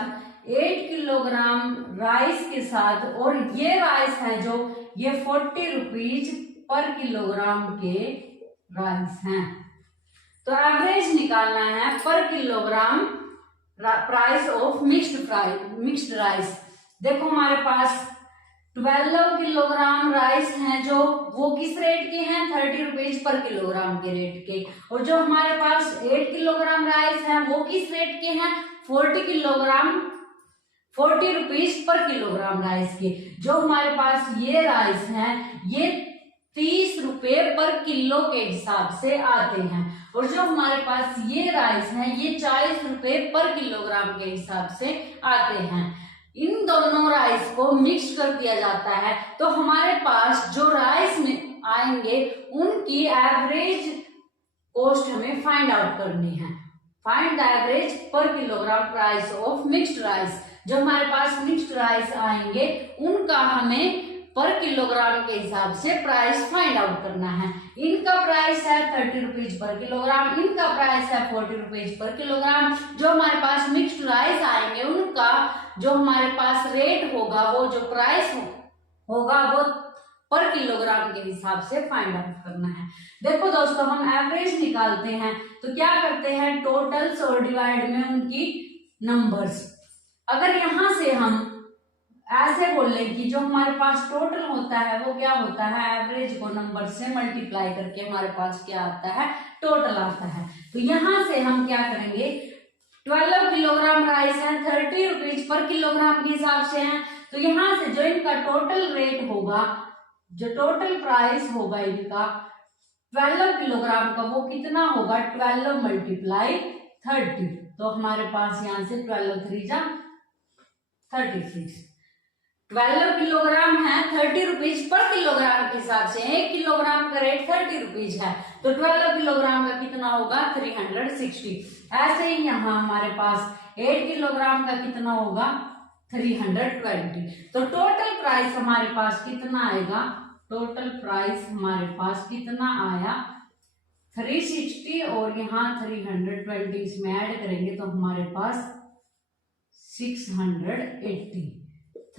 8 किलोग्राम राइस के साथ, और ये राइस है जो ये 40 रुपीज पर किलोग्राम के राइस हैं। तो एवरेज निकालना है पर kilogram price of mixed rice. देखो हमारे पास 12 किलोग्राम राइस हैं जो वो किस रेट के हैं 30 रुपीज पर किलोग्राम के रेट के, और जो हमारे पास 8 किलोग्राम राइस हैं वो किस रेट के हैं 40 रुपीज पर किलोग्राम राइस के। जो हमारे पास ये राइस हैं ये 30 रुपए पर किलो के हिसाब से आते हैं, और जो हमारे पास ये राइस हैं ये 40 रुपए पर किलोग्राम के हिसाब से आते हैं। इन दोनों राइस को मिक्स कर दिया जाता है, तो हमारे पास जो राइस में आएंगे उनकी एवरेज कॉस्ट हमें फाइंड आउट करनी है। Find the average per kilogram price of mixed rice. जो हमारे पास मिक्स्ड राइस आएंगे उनका हमें पर किलोग्राम के हिसाब से प्राइस फाइंड आउट करना है। इनका प्राइस है 30 रुपीज पर किलोग्राम, इनका प्राइस है 40 रुपीज पर किलोग्राम। जो हमारे पास मिक्स्ड राइस आएंगे उनका जो हमारे पास रेट होगा, वो जो प्राइस होगा वो पर किलोग्राम के हिसाब से फाइंड आउट करना है। देखो दोस्तों हम एवरेज निकालते हैं तो क्या करते हैं टोटल्स और डिवाइड में उनकी नंबर्स। अगर यहां से हम ऐसे बोले कि जो हमारे पास टोटल होता है वो क्या होता है एवरेज को नंबर से मल्टीप्लाई करके हमारे पास क्या आता है टोटल आता है। तो यहां से हम क्या करेंगे 12 किलोग्राम राइस है 30 रुपीज पर किलोग्राम के हिसाब से है, तो यहां से जो इनका टोटल रेट होगा, जो टोटल प्राइस होगा इनका 12 किलोग्राम का वो कितना होगा 12 मल्टीप्लाई 30, तो हमारे पास यहां से 12 3 जा 36। 12 किलोग्राम है 30 रुपीज पर किलोग्राम के हिसाब से, 1 किलोग्राम का रेट 30 रुपीज है, तो 12 किलोग्राम का कितना होगा 360। ऐसे ही यहाँ हमारे पास 8 किलोग्राम का कितना होगा 320। तो टोटल प्राइस हमारे पास कितना आएगा टोटल प्राइस हमारे पास कितना आया 360 और यहाँ 320 इसमें ऐड करेंगे तो हमारे पास 680।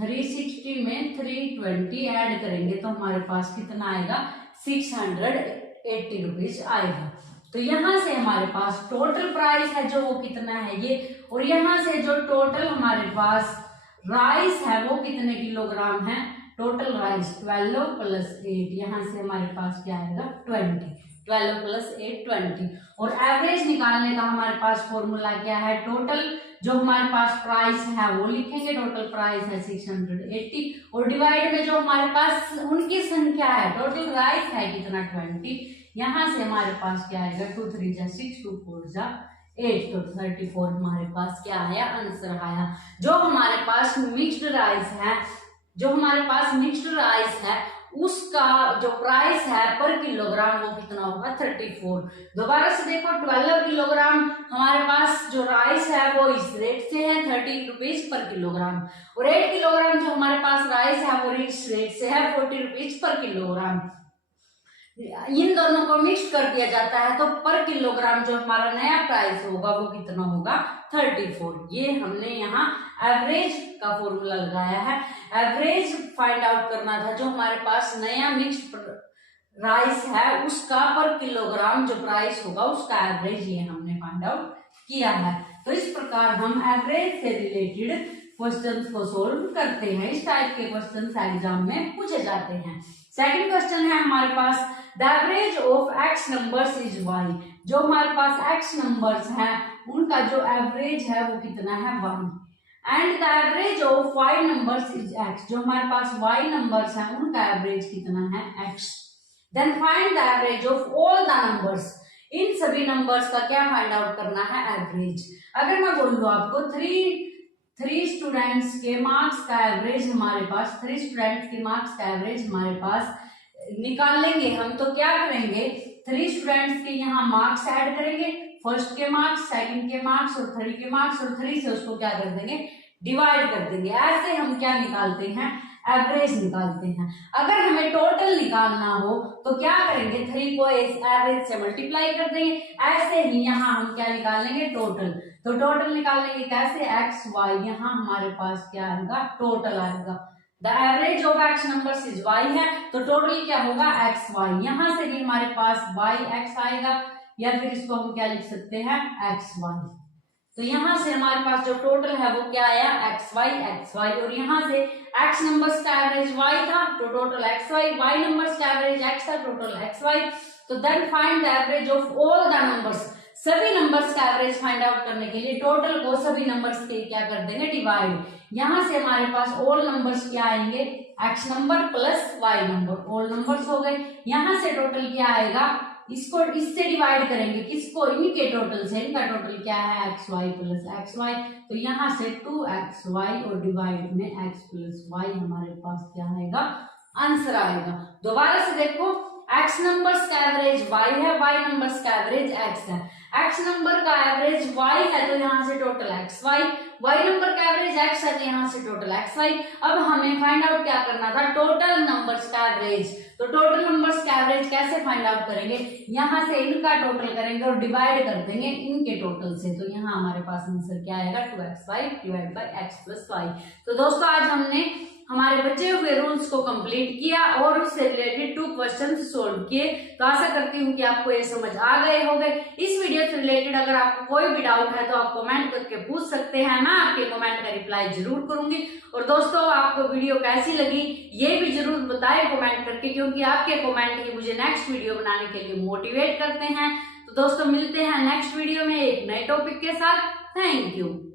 360 में 320 ऐड करेंगे तो हमारे पास कितना आएगा 680 रुपीज आएगा। तो यहाँ से हमारे पास टोटल प्राइस है जो वो कितना है ये, और यहाँ से जो टोटल हमारे पास राइस है वो कितने किलोग्राम है, टोटल राइस 12 प्लस 8, यहाँ से हमारे पास क्या आएगा 20, 12 प्लस 8 20। और एवरेज निकालने का हमारे पास फॉर्मूला क्या है, टोटल जो हमारे पास प्राइस है वो लिखेंगे, टोटल प्राइस है 680 और डिवाइड में जो हमारे पास उनकी संख्या है, टोटल राइस है कितना 20, यहाँ से हमारे पास क्या आएगा 2 3 जा 6 2 4 जा 8, तो 34 हमारे पास क्या आया आंसर आया। जो हमारे पास मिक्स्ड राइस है, जो हमारे पास मिक्स्ड राइस है उसका जो प्राइस है पर किलोग्राम वो कितना होगा 34। दोबारा से देखो 12 किलोग्राम हमारे पास जो राइस है वो इस रेट से है 30 रुपीज पर किलोग्राम, और 8 किलोग्राम जो हमारे पास राइस है वो इस रेट से है 40 रुपीज पर किलोग्राम। इन दोनों को मिक्स कर दिया जाता है तो पर किलोग्राम जो हमारा नया प्राइस होगा वो कितना होगा 34। ये हमने यहाँ एवरेज का फॉर्मूला लगाया है, एवरेज फाइंड आउट करना था। जो हमारे पास नया मिक्स्ड राइस है उसका पर किलोग्राम जो प्राइस होगा उसका एवरेज ये हमने फाइंड आउट किया है। तो इस प्रकार हम एवरेज से रिलेटेड क्वेश्चंस को सोल्व करते हैं। इस टाइप के क्वेश्चंस एग्जाम में पूछे जाते हैं। सेकंड क्वेश्चन है हमारे पास the average of x numbers is y। जो हमारे पास x नंबर्स हैं उनका जो एवरेज है वो कितना है y, and the average of y numbers is x। जो हमारे पास y नंबर्स हैं उनका एवरेज कितना है x। Then find the average of all the numbers. इन सभी नंबर्स का क्या फाइंड आउट करना है एवरेज। अगर मैं बोल दूं आपको थ्री स्टूडेंट्स के मार्क्स का एवरेज हमारे पास, 3 स्टूडेंट्स के मार्क्स का एवरेज हमारे पास निकाल लेंगे हम, तो क्या करेंगे 3 स्टूडेंट्स के यहाँ मार्क्स ऐड करेंगे, फर्स्ट के मार्क्स, सेकंड के मार्क्स और थर्ड के मार्क्स, और 3 से उसको क्या कर देंगे डिवाइड कर देंगे। ऐसे हम क्या निकालते हैं एवरेज निकालते हैं। अगर हमें टोटल निकालना हो तो क्या करेंगे 3 को एवरेज से मल्टीप्लाई कर देंगे। ऐसे ही यहाँ हम क्या निकालेंगे टोटल, तो टोटल निकालेंगे कैसे एक्स वाई, यहाँ हमारे पास क्या आएगा टोटल आएगा। The average of x numbers is y है तो टोटल क्या होगा एक्स वाई। यहाँ से भी हमारे पास वाई एक्स आएगा या फिर इसको हम क्या लिख सकते हैं एक्स वाई। तो यहाँ से हमारे पास जो टोटल है वो क्या आया एक्स वाई, और यहाँ से एक्स नंबर्स का एवरेज वाई था तो टोटल एक्स वाई नंबर्स का एवरेज एक्स था टोटल एक्स वाई। तो then find the average of all the numbers. सभी नंबर्स का एवरेज फाइंड आउट करने के लिए टोटल को सभी नंबर्स के क्या कर देंगे डिवाइड। यहाँ से हमारे पास ऑल नंबर्स क्या आएंगे x number plus y number, all numbers हो गए। यहाँ से टोटल क्या आएगा, इसको इससे डिवाइड करेंगे किसको, इनके टोटल से। इनका टोटल क्या है x y plus x y, तो यहाँ से 2xy और डिवाइड में x प्लस वाई हमारे पास क्या आएगा आंसर आएगा। दोबारा से देखो x नंबर्स का एवरेज y है, y नंबर्स का एवरेज x है। x नंबर का एवरेज y है तो यहाँ से टोटल xy, y नंबर का एवरेज x है तो यहाँ से टोटल xy। अब हमें फाइंड आउट क्या करना था टोटल नंबर्स का एवरेज। तो टोटल नंबर्स का एवरेज कैसे फाइंड आउट करेंगे, यहाँ से इनका टोटल करेंगे और डिवाइड कर देंगे इनके टोटल से। तो यहाँ हमारे पास आंसर क्या आएगा 2xy divide by x plus y. तो दोस्तों आज हमने हमारे बचे हुए रूल्स को कंप्लीट किया और उससे रिलेटेड 2 क्वेश्चन सोल्व किए। तो आशा करती हूँ कि आपको ये समझ आ गए होंगे। इस वीडियो से रिलेटेड अगर आपको कोई भी डाउट है तो आप कमेंट करके पूछ सकते हैं, मैं आपके कमेंट का रिप्लाई जरूर करूंगी। और दोस्तों आपको वीडियो कैसी लगी ये भी जरूर बताएं कमेंट करके, क्योंकि आपके कमेंट ही मुझे नेक्स्ट वीडियो बनाने के लिए मोटिवेट करते हैं। तो दोस्तों मिलते हैं नेक्स्ट वीडियो में एक नए टॉपिक के साथ। Thank you.